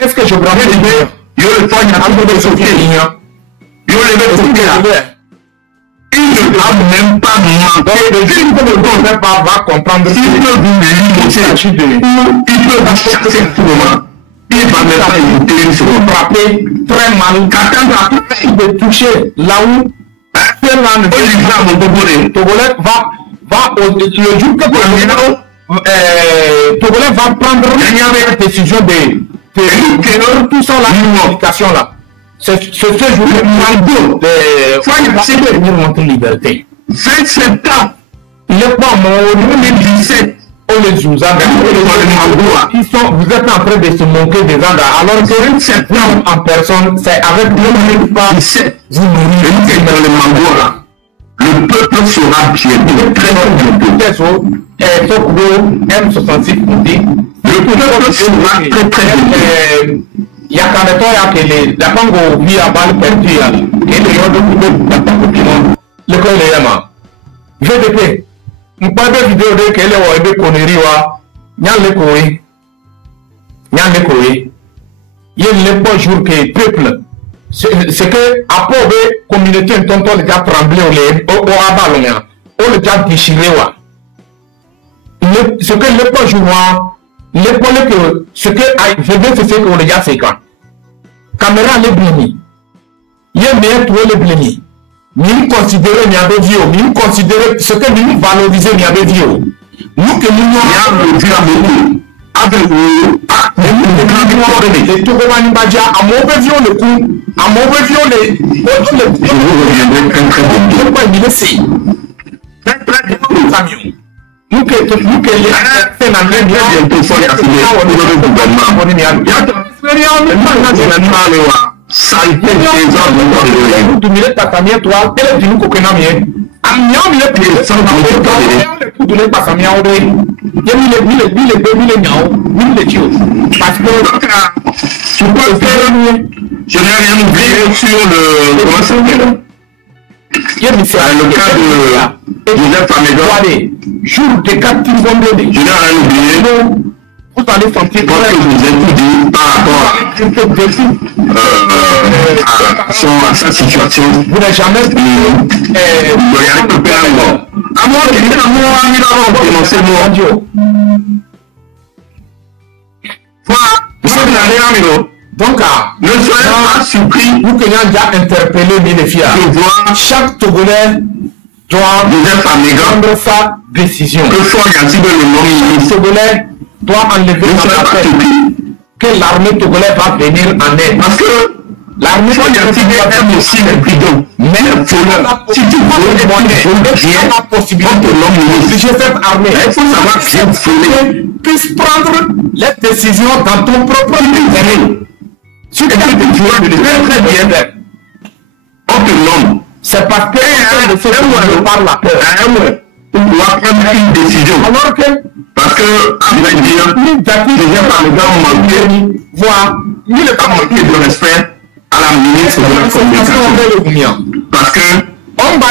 est-ce que je vous rappelle il le faut de Sophie. Il ne va même pas mentir. Il ne va pas comprendre. Il peut vous chasser tout le moment. Il va même pas écouter. Il faut frapper très mal. Quand on va toucher là où Togolais là ne Togolais va le jour que Togolais va prendre la décision de tout ça là, l'unification là. C'est ce jour de venir montrer liberté. 20 septembre. Il est pas mort 2017. On les Zouzanga, vous êtes en train de se moquer des Zanga. Alors que 20 septembre en personne, c'est avec le pas vous mourrez dans le mango là. Le peuple sera bientôt très M66 dit. Le peuple sera très bien. Il y a quand même la Congo vit à balle perdue. Et les gens de le col de Yama. VDP. Je parle de vidéo de quelle est la connerie. Il y a le courrier. Il y a le bon jour que le peuple. C'est que après la communauté on les a tremblé au abalon. On les a déchiré. Ce que le bon jour, ce que je veux c'est qu'on les a fait quand. Caméra les blini. Il y a meilleur tout les blini. Nous considérons nous considérons ce que nous valorisons nous que nous avons avec vous les Togolais Badia à mauvais viol le coup à mauvais viol les nous que les phénomènes ça a été des ans de millet tatamia toi elle dit nous coquena mien amiam le plus sans pour donner pas samia ode mille tio parce que tu peux faire je n'ai rien oublié sur le comment ça s'appelle le cas de Joseph Faméga jour de 4 secondes je n'ai rien oublié. Vous allez sentir que vous êtes tout dit par rapport à sa situation. Vous n'avez jamais regardez le père à moi qui dit à moi c'est moi. Donc, ne soyez pas surpris. Nous qui avons déjà interpellé Minefia. Je vois chaque Togolais doit prendre sa décision. Que soit le nom Togolais doit enlever la tête que l'armée togolaise va venir en aide. Parce que l'armée togolaise est aussi le prudent. Mais si tu veux les moyens, la possibilité de cette armée, il faut savoir que puisse prendre les décisions dans ton propre pays. Si tu veux très bien, on te nomme. C'est parce que par la peur. On doit prendre une décision. Alors que parce que, à vrai dire, déjà par le gars, on manquait, voir, il n'est pas manqué de respect à la ministre de la communication. Parce que, on va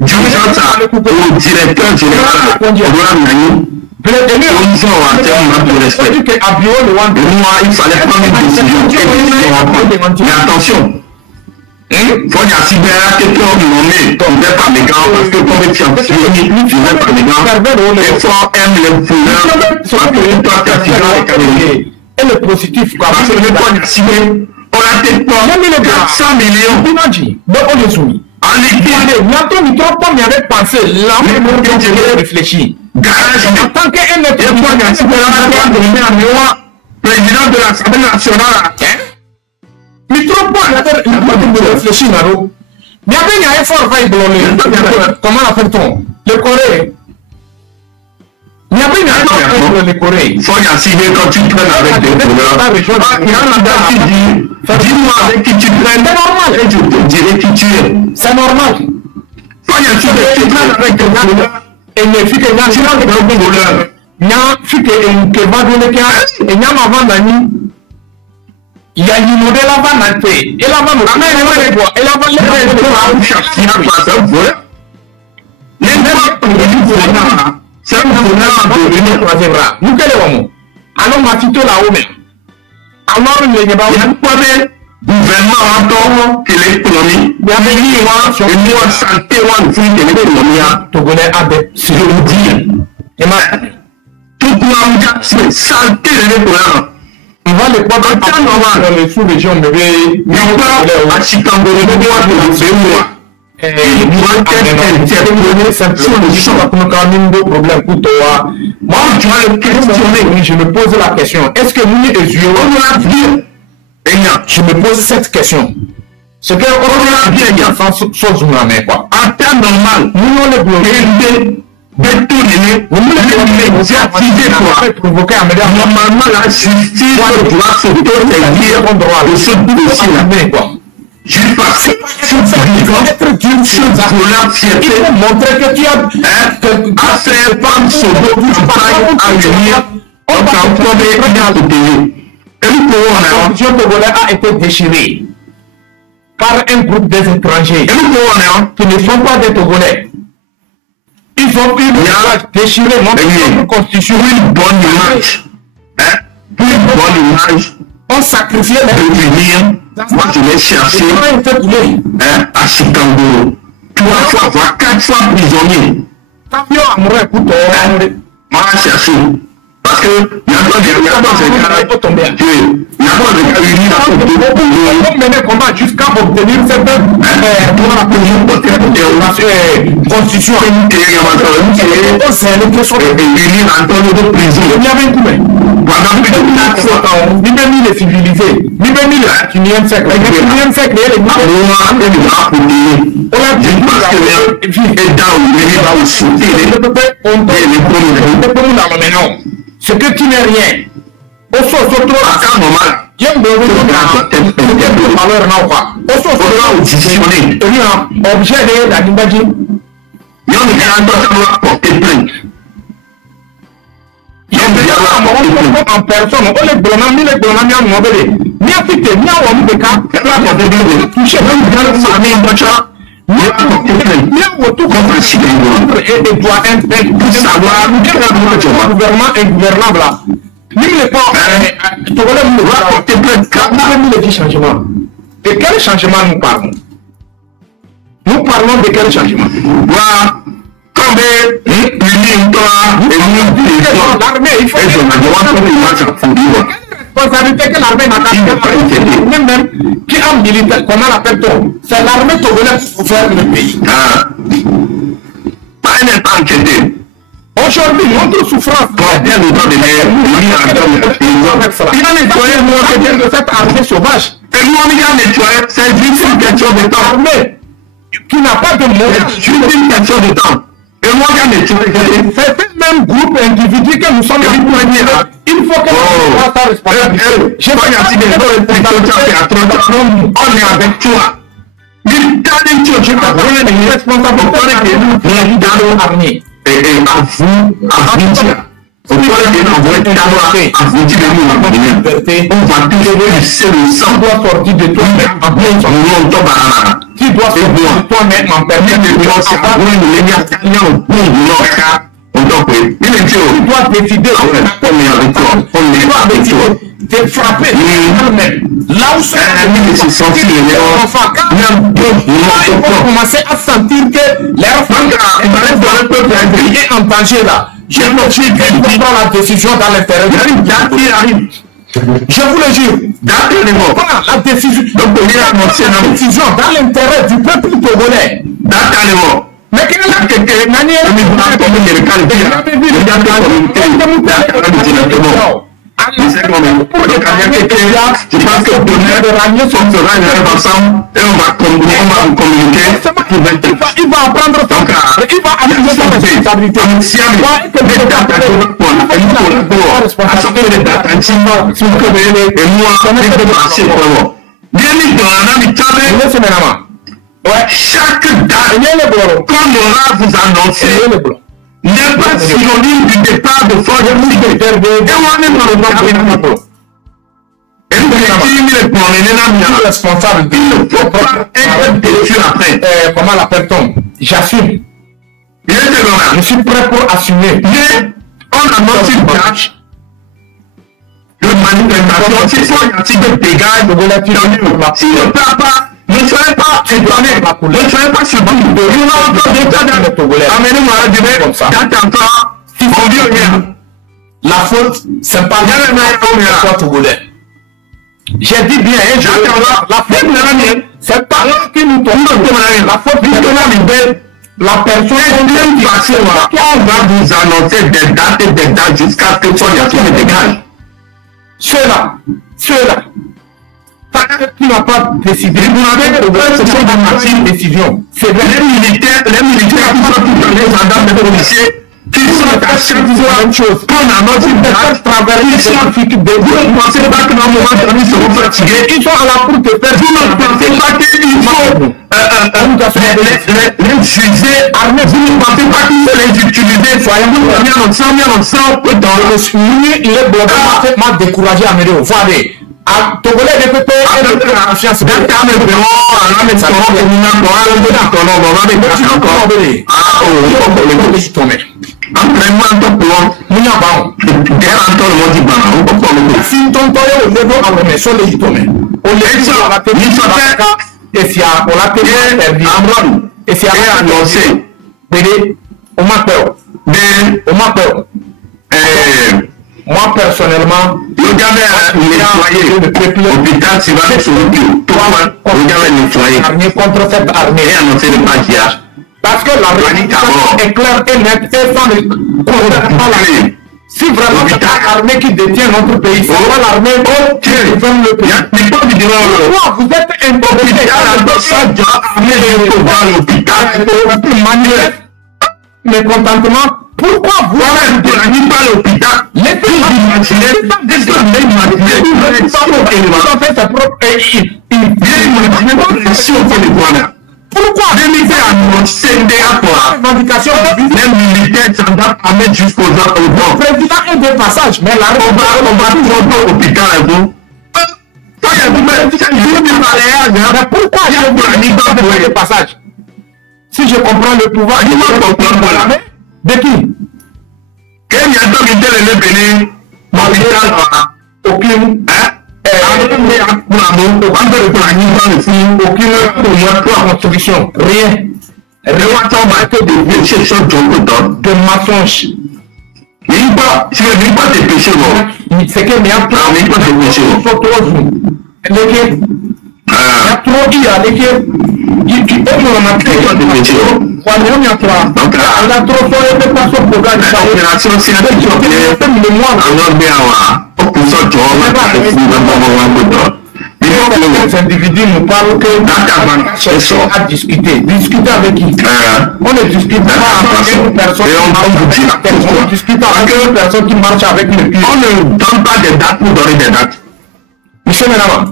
d'urgence au directeur général de de respect. Moi, il fallait prendre une décision. Mais attention, faut y a quelqu'un nommé comme des Faméga parce que comme scientifique, je vais Faméga. Les forts aiment les voleurs parce que toi, tu as et le positif, quoi. Parce que le point de signé, on a été pas 400 millions. Donc on est soumis. En liquide. Maintenant, nous trompons, mais avec pensée. Là, on peut réfléchir. Garage. En tant qu'un était président de l'Assemblée nationale. Mais trop pas, il réfléchir, Naro. Mais après, il y a un effort, comment la fait-on? Le Corée. Mais après, il y a un effort, le Corée. Il faut y assumer quand tu traînes avec des voleurs. Il y a un endroit qui dit, dis-moi avec qui tu traînes. C'est normal. Et je te dirai qui tu es. C'est normal. Il faut y assumer que tu traînes avec des voleurs. Et ne fit que tu traînes avec des voleurs. Nya fit que va donner qu'un, et nya ma vendre il y a une modèle avant d'être et la vente la main est quoi et la vente c'est un bonheur nous quel est alors ma tito là haut même alors il n'y a pas de gouvernement que l'économie il y avait une santé ou l'économie togolais avec si je vous dis et ma tout le monde c'est santé de l'économie Il va les prendre dans les sous-régions, mais à Chicago, moi, je me pose la question, est-ce que nous je me pose cette question. C'est que on a bien chose quoi. En temps normal, nous on est bloqué. Provoquer normalement la justice doit s'auto-saisir de ce dossier quoi. Juste parce que il faut montrer que tu as assez femmes sur à venir on va encore de payer. Et le constitution togolaise a été déchirée par un groupe des étrangers qui ne sont pas des Togolais. Ils ont pu déchirer notre constitution. Une bonne image. Pour une bonne image. On sacrifiait les venir. Moi, je l'ai cherché à Chicago. 3 fois, voire 4 fois prisonnier. Moi, j'ai cherché. Parce que il y a pas de combat jusqu'à obtenir cette constitution. Pendant plus de 4 fois, ni même les civilisés, ni même le 21e siècle. Le 21e siècle, c'est que tu n'es rien. Au sens autre, à un moment, il y a un objet de la Nimbadi. Il y a un porter plainte. Il y a en personne, on les blonds, les blonds, les blonds, ni à quitter, ni à on de cas, toucher même dans famille, ni à tout et doit être savoir un gouvernement ingouvernable là. Ni les pas, Togolais nous rapporter plein de changements. De quel changement nous parlons? Nous parlons de quel changement? L'armée, il faut responsabilité que l'armée n'a pas même qui est en militaire, comment l'appelle-t-on? C'est l'armée togolaise pour faire le pays. Pas un temps enquêté. Aujourd'hui, notre souffrance. Il a nettoyé de cette armée sauvage. Et nous, on a nettoyé, c'est juste une question de temps. L'armée qui n'a pas de moyens. C'est juste une question de temps. Et moi, c'est le même groupe individu que nous sommes il faut que nous soyons sa responsabilité. Je vois on est avec toi. Il t'a dit que tu as une responsabilité dans l'armée. Et à vous, on va toucher le sang doit sortir de toi, tu dois sortir de toi-même en permettre de tu dois décider de frapper là où c'est sorti il faut commencer à sentir que leur famille est en danger là. Je prends la décision dans l'intérieur. Je vous le jure, la décision dans l'intérêt du peuple togolais. Mais quelle est la manière il va apprendre son cas, il va apprendre sa responsabilité. Chaque date qu'on aura vous annoncer n'est pas synonyme du départ de force militaire. Et on est dans le temps. Et nous responsable. Il ne faut pas être déçu après. Comment l'appelle-t-on? J'assume. Je suis prêt pour assumer. Mais on annonce une date de manifestation. Si soit il y a des dégâts, si ne part pas, ne soyez pas étonnés, ne soyez pas surpris. Nous avons encore des tas d'années. Amenez-moi à dire, la faute, c'est pas le togolais. J'ai dit bien, hein, la faute, c'est pas là que nous tombons. La faute, la personne on va vous annoncer des dates jusqu'à ce que son ne dégage. Ceux-là, qui n'a pas décidé. Vous avez ce sont des décisions. C'est vrai. Les militaires qui sont tous les gendarmes et les policiers qui sont à chaque fois une chose. Quand on annonce une date, travailler scientifique, vous ne pensez pas qu'à un moment donné, ils seront fatigués. Ils sont là pour te faire. Vous ne pensez pas qu'ils faut les juger armés. Vous ne pensez pas qu'il faut les utiliser. Soyez-vous bien ensemble. Dans le suivi, il est bloqué. M'a découragé à me dire, voilà. À Togolais répété, la confiance. Moi personnellement, regardez nettoyer l'hôpital, si vous allez sur le cul. Regardez nettoyer. Contre cette armée. Et annoncer le maquillage. Parce que la réalité est claire et nette et sans le. Si vraiment c'est l'armée qui détient notre pays, c'est pas l'armée qui détient le pays. Pourquoi vous êtes imposé dans l'hôpital mécontentement? Pourquoi vous n'avez pas l'hôpital? Pourquoi les militaires annoncent les militaires s'endorment à mettre jusqu'aux autres? Le président est de passage, mais là, on va toujours au l'hôpital à vous. Mais pourquoi je de passage? Si je comprends le pouvoir, de qui? Quel y a donc été le béni dans l'hôpital? Aucune. Aucune construction. Rien. De mensonges. C'est que il y a trop les individus nous parlent que cherchons à discuter. Discuter avec qui? On ne discute pas avec une personne on discute avec une personne qui marche avec le pied. On ne donne pas des dates pour donner des dates. Monsieur Ménama.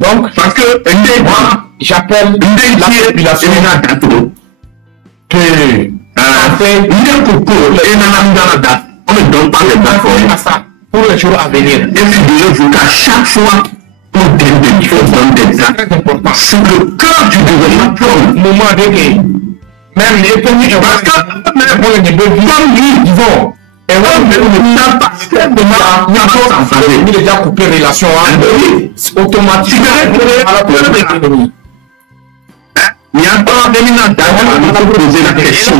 Donc, parce que moi, j'appelle la population que on ne donne pas les dates pour le jour à venir. Et si vous à chaque fois, pour il faut donner des dates. C'est très important. C'est le cœur du développement. Moment de même les pays, parce que pour les disons, et on a déjà coupé relation automatiquement à l'économie. Il y a pas de minutes à poser la question.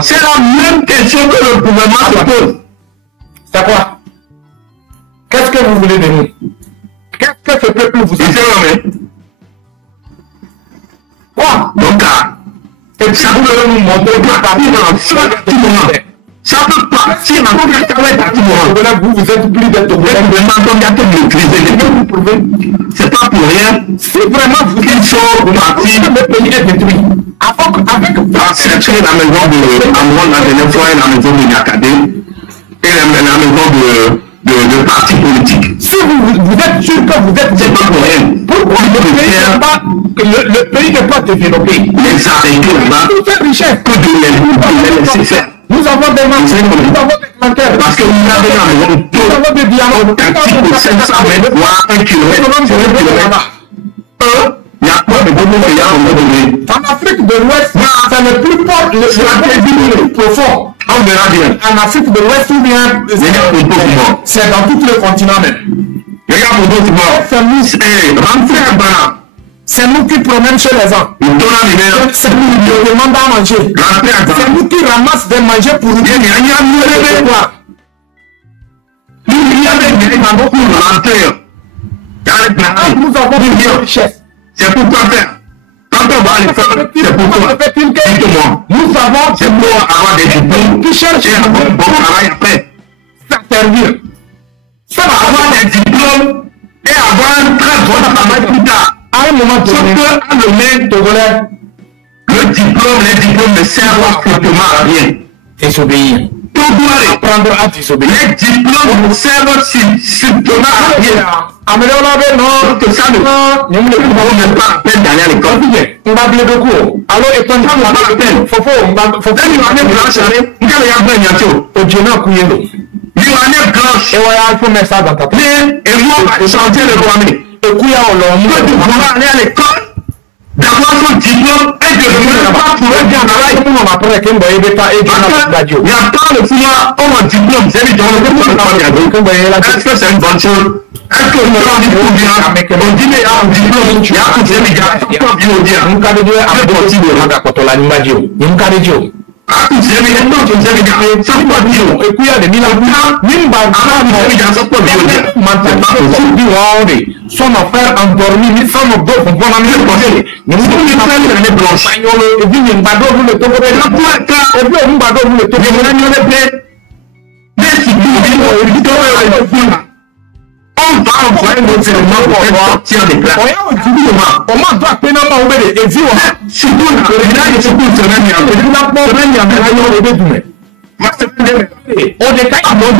C'est la même question que le gouvernement se pose. C'est quoi? Qu'est-ce que vous voulez de nous? Qu'est-ce que ce peuple vous dit? Quoi? Donc, ça peut nous montrer que ça peut partir dans le vous êtes plus d'être c'est pas pour rien. Si vraiment vous êtes chaud, le pays est détruit. Avec chercher la maison de Amron, la dernière fois, la maison de Nyakadé et la maison de parti politique. Si vous êtes sûr que vous êtes, c'est pas pour rien. Pourquoi le pays n'est pas développé? Les arrêtés là-bas, que de les laisser faire. Nous avons des marchés, nous avons des plantaires. Parce que vous avez la maison, nous avons des diamants, pour 500 mètres, voire 1 kilomètre, il y a quoi de bon pays à un moment donné? En Afrique de l'Ouest, c'est le plus fort, le plus profond. On verra bien. En Afrique de l'Ouest, ou bien c'est dans tout le continent même. Regarde pour d'autres morts. Rentrer là-bas, C'est nous qui promènent chez les gens. C'est nous qui demandons à manger. C'est nous qui ramassons des manger pour nous. Nous avons une richesse. C'est pour quoi faire? Quand on va aller faire, c'est pour quoi? Dites-moi. Nous avons c'est pour avoir des diplômes qui cherchent et avoir un bon travail après. Ça servir. Ça va avoir des diplômes et avoir un très bon travail plus tard. À un moment donné, le diplôme, les diplômes ne servent strictement à rien. Désobéir. Apprendre à désobéir. Les diplômes ne servent strictement à rien. Non, que ça ne vaut pas la peine d'aller à l'école. On va bien beaucoup. Alors, étant donné que faut d'avoir son diplôme et de ne pas trouver bien travail. Il y a pas le pouvoir, on a diplôme, c'est lui qui est-ce que c'est une bonne chose? Est-ce que nous avons dit pour bien? On dit, mais un diplôme, il y a tout ces médias, c'est pas bien au dire. son affaire endormi, sans nos dos, on va mieux passer. Nous sommes les blanches. Et puis, nous badons le topo. Et puis, nous badons le topo. Mais si vous on va envoyer nos éléments pour sortir des places. On m'a doit peine à m'envoyer et dire, surtout la seconde semaine, on détaille à mon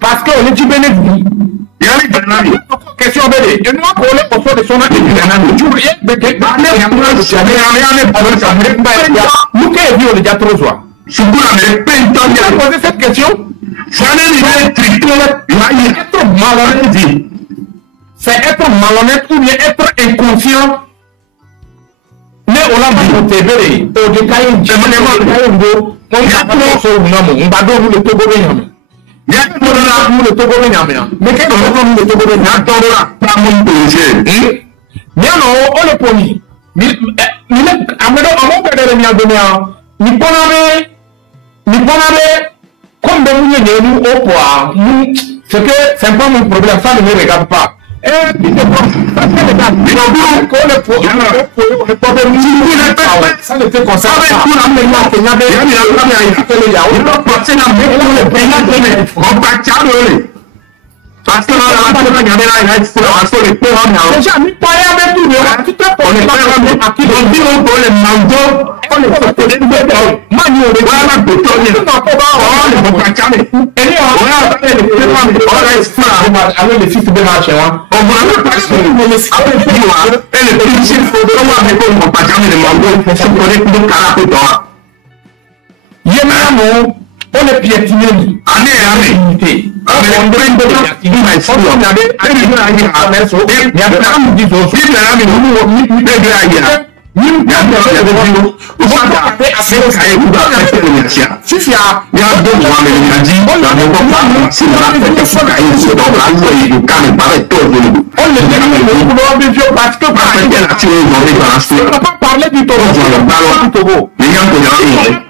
parce qu'on est du bénéfice. Il y a les bénéfices. Question bénéfice. Et nous, pour les postes de son activité, nous qui est déjà trop soir. Poser cette question. C'est être malhonnête ou bien être inconscient. Mais on l'a dit au TV, au détail, mais qu'est-ce c'est que c'est pas mon problème, ça ne me regarde pas. Ça ne te concerne parce que on est piétiné.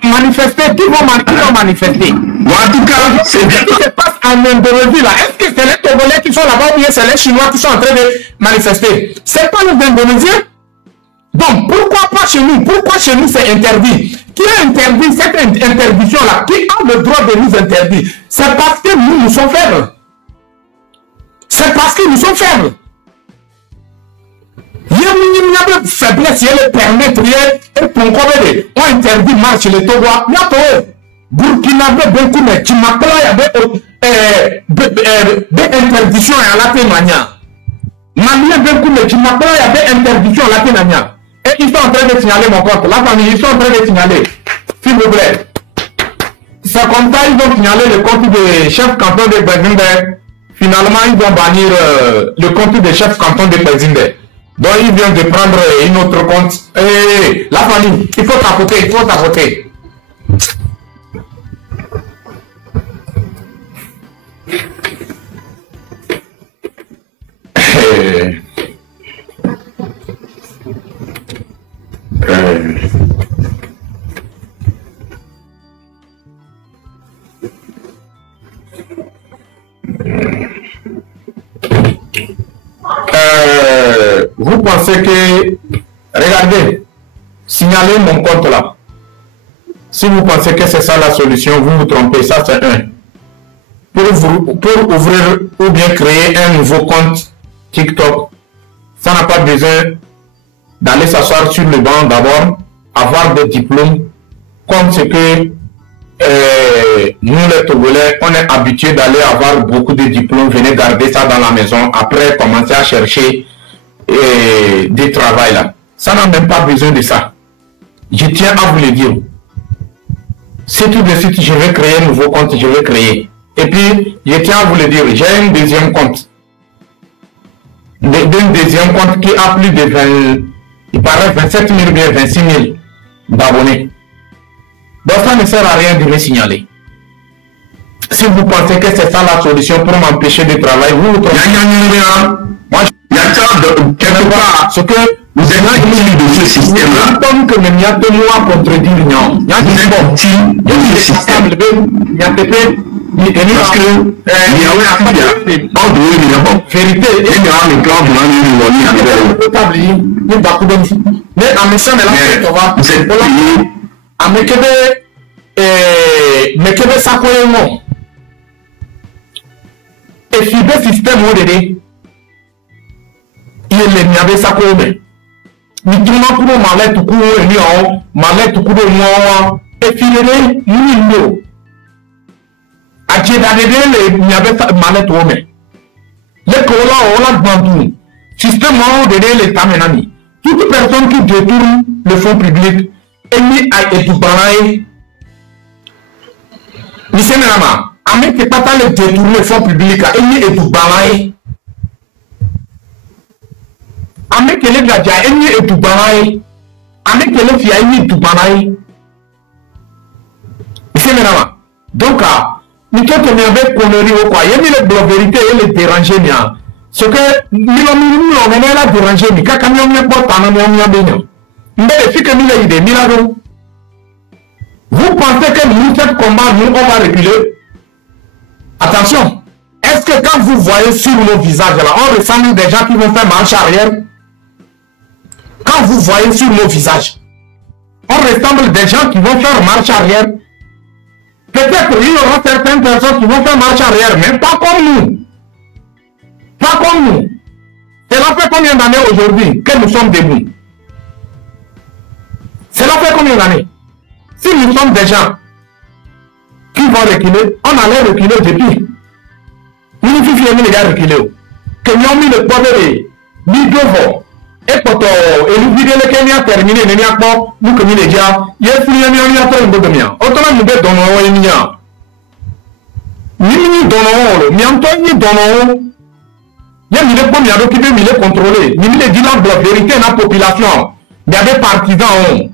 Manifester, qui vont manifester. En tout cas, c'est ce qui se passe en Indonésie là. Est-ce que c'est les Togolais qui sont là-bas ou bien c'est les Chinois qui sont en train de manifester? C'est pas les Indonésiens. Donc pourquoi pas chez nous? Pourquoi chez nous c'est interdit? Qui a interdit cette interdiction là? Qui a le droit de nous interdire? C'est parce que nous sommes faibles. C'est parce que nous sommes faibles. Il y a une faiblesse, il y a le permettre, et pour on interdit marche les Togois. Il y a Burkinabé, beaucoup, mais tu m'appelles, il y avait des interdictions à la témoignage. Malien, beaucoup, mais tu m'appelles, il y avait interdiction à la témoignage. Et ils sont en train de signaler mon compte. La famille, ils sont en train de signaler. S'il vous plaît. C'est comme ça, ils ont signalé le compte de chef canton de Bézinde. Finalement, ils vont bannir le compte de chef canton de Bézinde. Donc, ils viennent de prendre une autre compte. La famille, il faut tapoter, il faut tapoter. Vous pensez que, regardez, signalez mon compte là. Si vous pensez que c'est ça la solution, vous vous trompez, ça c'est un. Pour ouvrir ou bien créer un nouveau compte TikTok, ça n'a pas besoin d'aller s'asseoir sur le banc d'abord, avoir des diplômes, comme ce que nous les Togolais, on est habitué d'aller avoir beaucoup de diplômes, venez garder ça dans la maison, après commencer à chercher des travails là. Ça n'a même pas besoin de ça. Je tiens à vous le dire. C'est tout de suite, je vais créer un nouveau compte, je vais créer. Et puis, je tiens à vous le dire, j'ai un deuxième compte. Un deuxième compte qui a plus de 20, il paraît 27 000 bien 26 000 d'abonnés. Donc ça ne sert à rien de me signaler. Si vous pensez que c'est ça la solution pour m'empêcher de travailler, vous vous trompez. Moi, il y a quelque part ce que vous êtes de ce système-là. Comme que me m'y a tenu à contredire, non. Il y a des bons. Il y a des systèmes. Il y a des parce que il y a vérité et il y a le plan mais en mission de la vous êtes payé à me quede ça quoi non et si le système où il est mis avec ça quoi mais nous pour malais tout coup et nous malais tout coup de moi et filer nous a qui d'aller il y avait malais tout mais les cola on l'a bandu système où de l'état maintenant toute personne qui détourne le fonds public et mis à étudier Monsieur Nama, avec que pas le détourner le fonds public et mis étudier avec que les gars et mis étudier avec que les filles et mis étudier Monsieur Nama, donc nous sommes avec conneries ou quoi, il y a mis la vérité et les déranger bien. Ce que nous avons la déranger, mais quand nous avons pas tant de gens, mais les filles que nous avons idée, vous pensez que nous cette combat, nous on va reculer? Attention, est-ce que quand vous voyez sur nos visages là, on ressemble des gens qui vont faire marche arrière? Quand vous voyez sur nos visages, on ressemble des gens qui vont faire marche arrière? Peut-être qu'il y aura certaines personnes qui vont faire marche arrière, mais pas comme nous. Pas comme nous. Cela fait combien d'années aujourd'hui que nous sommes debout? Cela fait combien d'années? Si nous sommes des gens qui vont reculer, on allait reculer depuis. Nous ne pouvons pas reculer. Que nous avons mis le poids de devant. Et quand nous vidons le Kenya terminé, nous avons pas, nous comme il est déjà, il y a plus de temps de mien. Autrement, nous devons donner un milliard. Nous donnons, nous donnons. Il y a des pommes, il y a des qui sont contrôlés. Il y a des gens de la vérité dans la population. Il y a des partisans.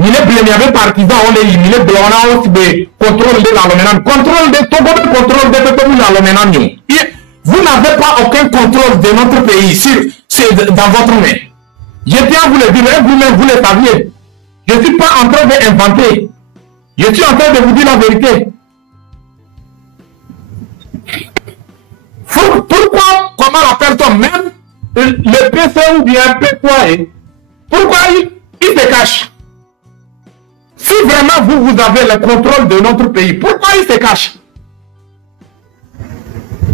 Il y a des partisans, il y a des blancs qui contrôlent l'alloménage. Contrôle de Togo, contrôle de l'alloménage. Vous n'avez pas aucun contrôle de notre pays. C'est dans votre main. Je tiens à vous le dire, vous-même, vous le saviez. Je ne suis pas en train d'inventer. Je suis en train de vous dire la vérité. Pourquoi, comment la personne, même le PC ou bien P3, pourquoi il se cache? Si vraiment vous avez le contrôle de notre pays, pourquoi il se cache?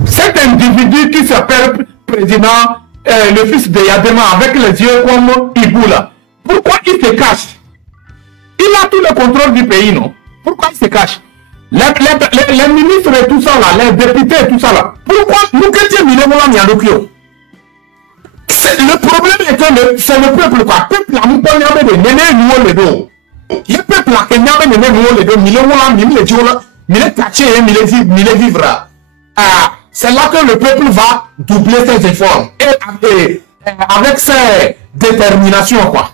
Cet individu qui s'appelle président, le fils de Yadema, avec les yeux comme Iboula, pourquoi il se cache? Il a tout le contrôle du pays, non? Pourquoi il se cache? Les ministres et tout ça là, les députés et tout ça là, pourquoi nous que Dieu mille mois n'y a Le problème est que c'est le peuple, quoi. Le peuple a mis pas de néné, nous, le dos. Le peuple a que n'y néné, nous, le dos. Mille wala, mille diola, mille taché, mille vivra. C'est là que le peuple va doubler ses efforts. Et avec ses déterminations, quoi.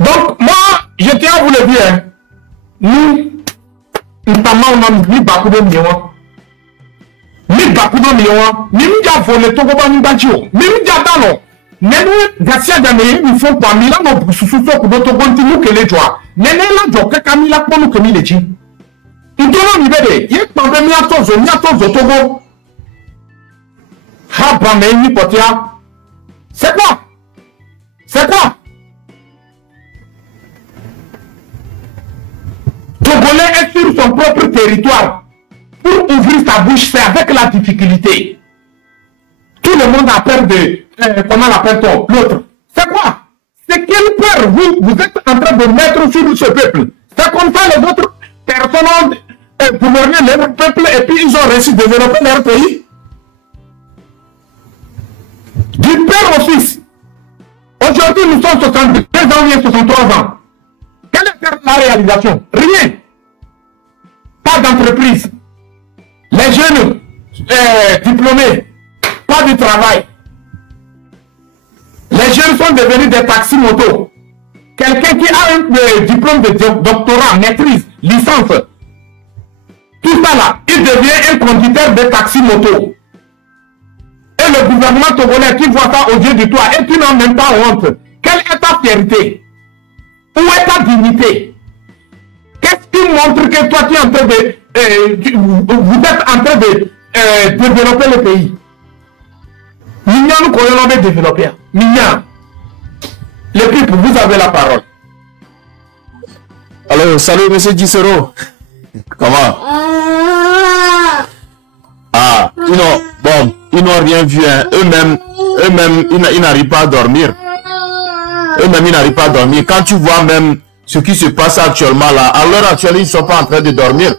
Donc, moi, je tiens à vous le dire, nous, notamment, on a mis beaucoup de millions. Ni bakudo miwa, ni mja vole togo ba mbajio, ni mja dalo. Nenu gasia dame il faut pas mila no susu so kudo togo ntinu kele joa. Nene la jo ke kamila ponu ke mi leji. Ndolo mi bede, ye pambe mi atozo togo. Ha ba me ni potia. C'est quoi? C'est quoi? Togolais est sur son propre territoire. Pour ouvrir sa bouche, c'est avec la difficulté. Tout le monde a peur de... comment l'appelle-t-on? L'autre. C'est quoi? C'est quelle peur vous êtes en train de mettre sur ce peuple? C'est comme ça les autres personnes ont gouverné leur peuple et puis ils ont réussi à développer leur pays. Du père au fils. Aujourd'hui, nous sommes 62 ans, il y a 63 ans. Quelle est la réalisation? Rien. Pas d'entreprise. Les jeunes diplômés, pas de travail. Les jeunes sont devenus des taxis-motos. Quelqu'un qui a un diplôme de doctorat, maîtrise, licence, tout ça là, il devient un conducteur de taxi-moto. Et le gouvernement togolais qui voit ça au Dieu du toit, et tu n'as même pas honte. Quelle est ta fierté? Où est ta dignité? Qu'est-ce qui montre que toi tu es en train de... vous êtes en train de développer le pays? Mignon, nous connaissons développer. Mignon. Le peuple, vous avez la parole. Alors, salut monsieur Dissero. Comment? Ah, ils n'ont rien vu. Hein. Eux-mêmes, ils n'arrivent pas à dormir. Eux-mêmes, ils n'arrivent pas à dormir. Quand tu vois même ce qui se passe actuellement là, à l'heure actuelle, ils ne sont pas en train de dormir.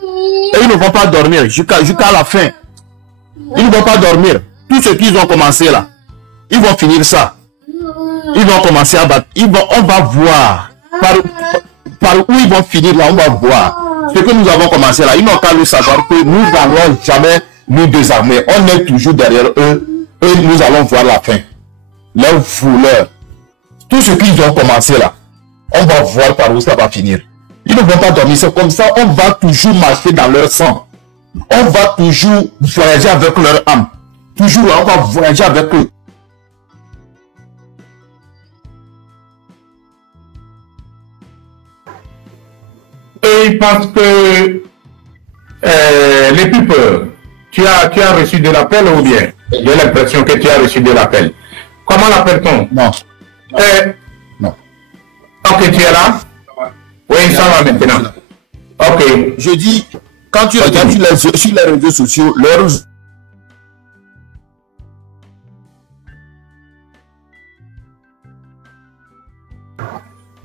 Et ils ne vont pas dormir jusqu'à la fin. Ils ne vont pas dormir. Tout ce qu'ils ont commencé là, ils vont finir ça. Ils vont commencer à battre. On va voir par où ils vont finir là, on va voir. Ce que nous avons commencé là, ils n'ont qu'à le savoir que nous n'allons jamais nous désarmer. On est toujours derrière eux et nous allons voir la fin. Leur voleur. Tout ce qu'ils ont commencé là, on va voir par où ça va finir. Ils ne vont pas dormir, c'est comme ça, on va toujours marcher dans leur sang. On va toujours voyager avec leur âme. Toujours, on va voyager avec eux. Et ils pensent que les peuples, tu as reçu de l'appel ou bien? J'ai l'impression que tu as reçu de l'appel. Comment l'appelle-t-on? Non. Non. Ok, tu es là? Oui, ça va maintenant. Ok. Je dis, quand tu regardes sur les réseaux sociaux,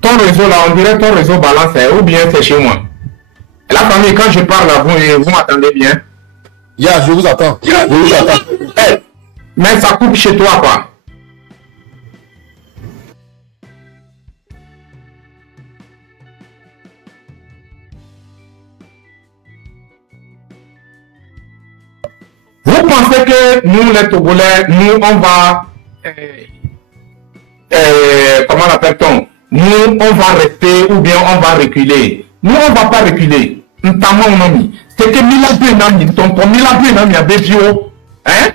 ton réseau là, on dirait ton réseau balance, ou bien c'est chez moi. La famille, quand je parle à vous, vous m'attendez bien? Je vous attends. Je vous attends. Hey, mais ça coupe chez toi, quoi. Vous pensez que nous, les Togolais, nous, on va... comment l'appelle-t-on? Nous, on va rester ou bien on va reculer. Nous, on ne va pas reculer. Notamment, mon ami. C'est que Mila Nami, tonton Mila Nami, a Bévio. Hein?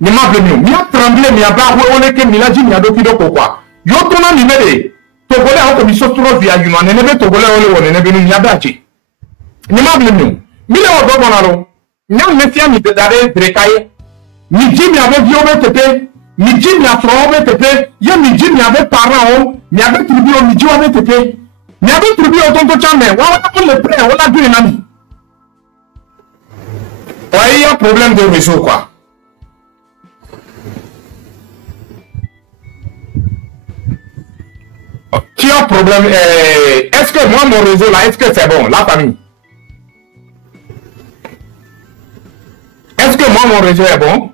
Ni m'a bleu, mi a tremblé, mi a barré, on est que Mila dit, mi a dokido quoi. Yo, ton ami, mais Togolais, on comme ils sont trop via you, on est né, Togolais, on est né, mi a bachi. Ni m'a bleu, Mila au dogonaro. Nyam mesia mi dedare drekaye. Mi dit, mi avait violé tete. Mi dit, mi a trouvé tete. Yo, mi dit, mi avait parents, mi avait tribu, mi dit, avait tete. Mi avait tribu au tonton chamé. On le prêt, on l'a vu, un ami. Ouais, il y a un problème de réseau, quoi. Tu as un problème. Est-ce que moi, mon réseau là, est-ce que c'est bon, la famille? Est-ce que moi, mon réseau est bon?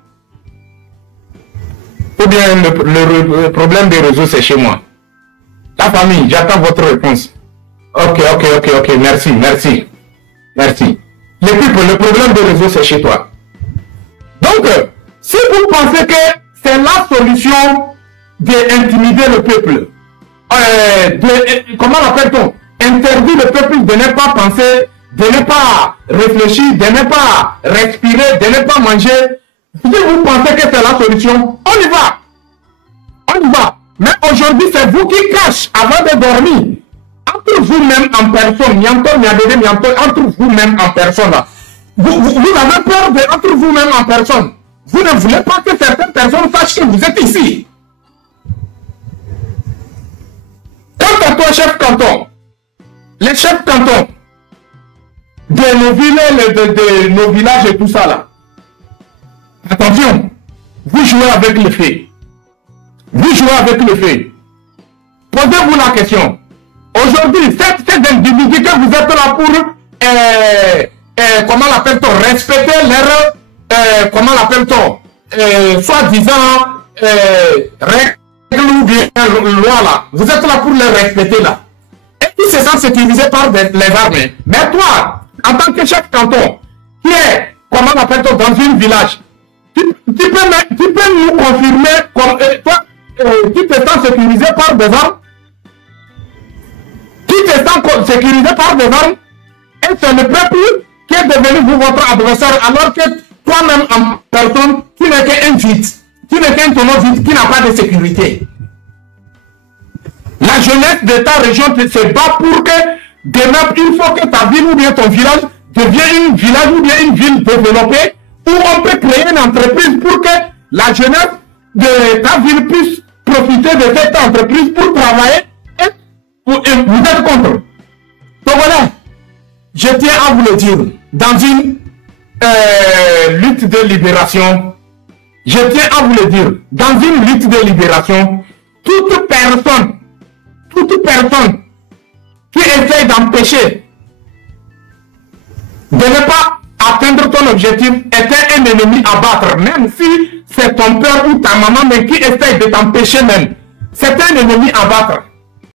Ou bien le problème des réseaux, c'est chez moi? La famille, j'attends votre réponse. Ok, merci. Le problème des réseaux, c'est chez toi. Donc, si vous pensez que c'est la solution d'intimider le peuple, comment l'appelle-t-on? Interdire le peuple de ne pas penser, de ne pas réfléchir, de ne pas respirer, de ne pas manger. Si vous pensez que c'est la solution, on y va. Mais aujourd'hui, c'est vous qui cachez avant de dormir. Entre vous-même en personne, entre vous-même en personne, vous avez peur entre vous-même en personne. Vous ne voulez pas que certaines personnes sachent que vous êtes ici. Quant à toi, chef canton, les chefs cantons de nos villes, de nos villages et tout ça là, attention, vous jouez avec le feu. Posez-vous la question. Aujourd'hui, cet individu que vous êtes là pour, comment l'appelle-t-on, respecter leur, comment l'appelle-t-on, soi-disant, règles ou bien loi là. Vous êtes là pour les respecter là. Et puis c'est ça sécurisé par les armées. Mais toi, en tant que chef canton, qui est, comment l'appelle-t-on, dans un village, tu peux nous confirmer, toi, tu te sens sécurisé par des armes? Tu te sens sécurisé par des armes? Et c'est le peuple qui est devenu votre adversaire, alors que toi-même en personne, tu n'es qu'un vide. Tu n'es qu'un tonneau vide qui n'a pas de sécurité. La jeunesse de ta région se bat pour que demain, il faut que ta ville ou bien ton village devienne un village ou bien une ville développée, où on peut créer une entreprise pour que la jeunesse de ta ville puisse profiter de cette entreprise pour travailler. Et vous êtes contre. Donc voilà, je tiens à vous le dire, dans une lutte de libération, toute personne qui essaie d'empêcher de ne pas atteindre ton objectif est un ennemi à battre, même si c'est ton père ou ta maman mais qui essaie de t'empêcher même. C'est un ennemi à battre.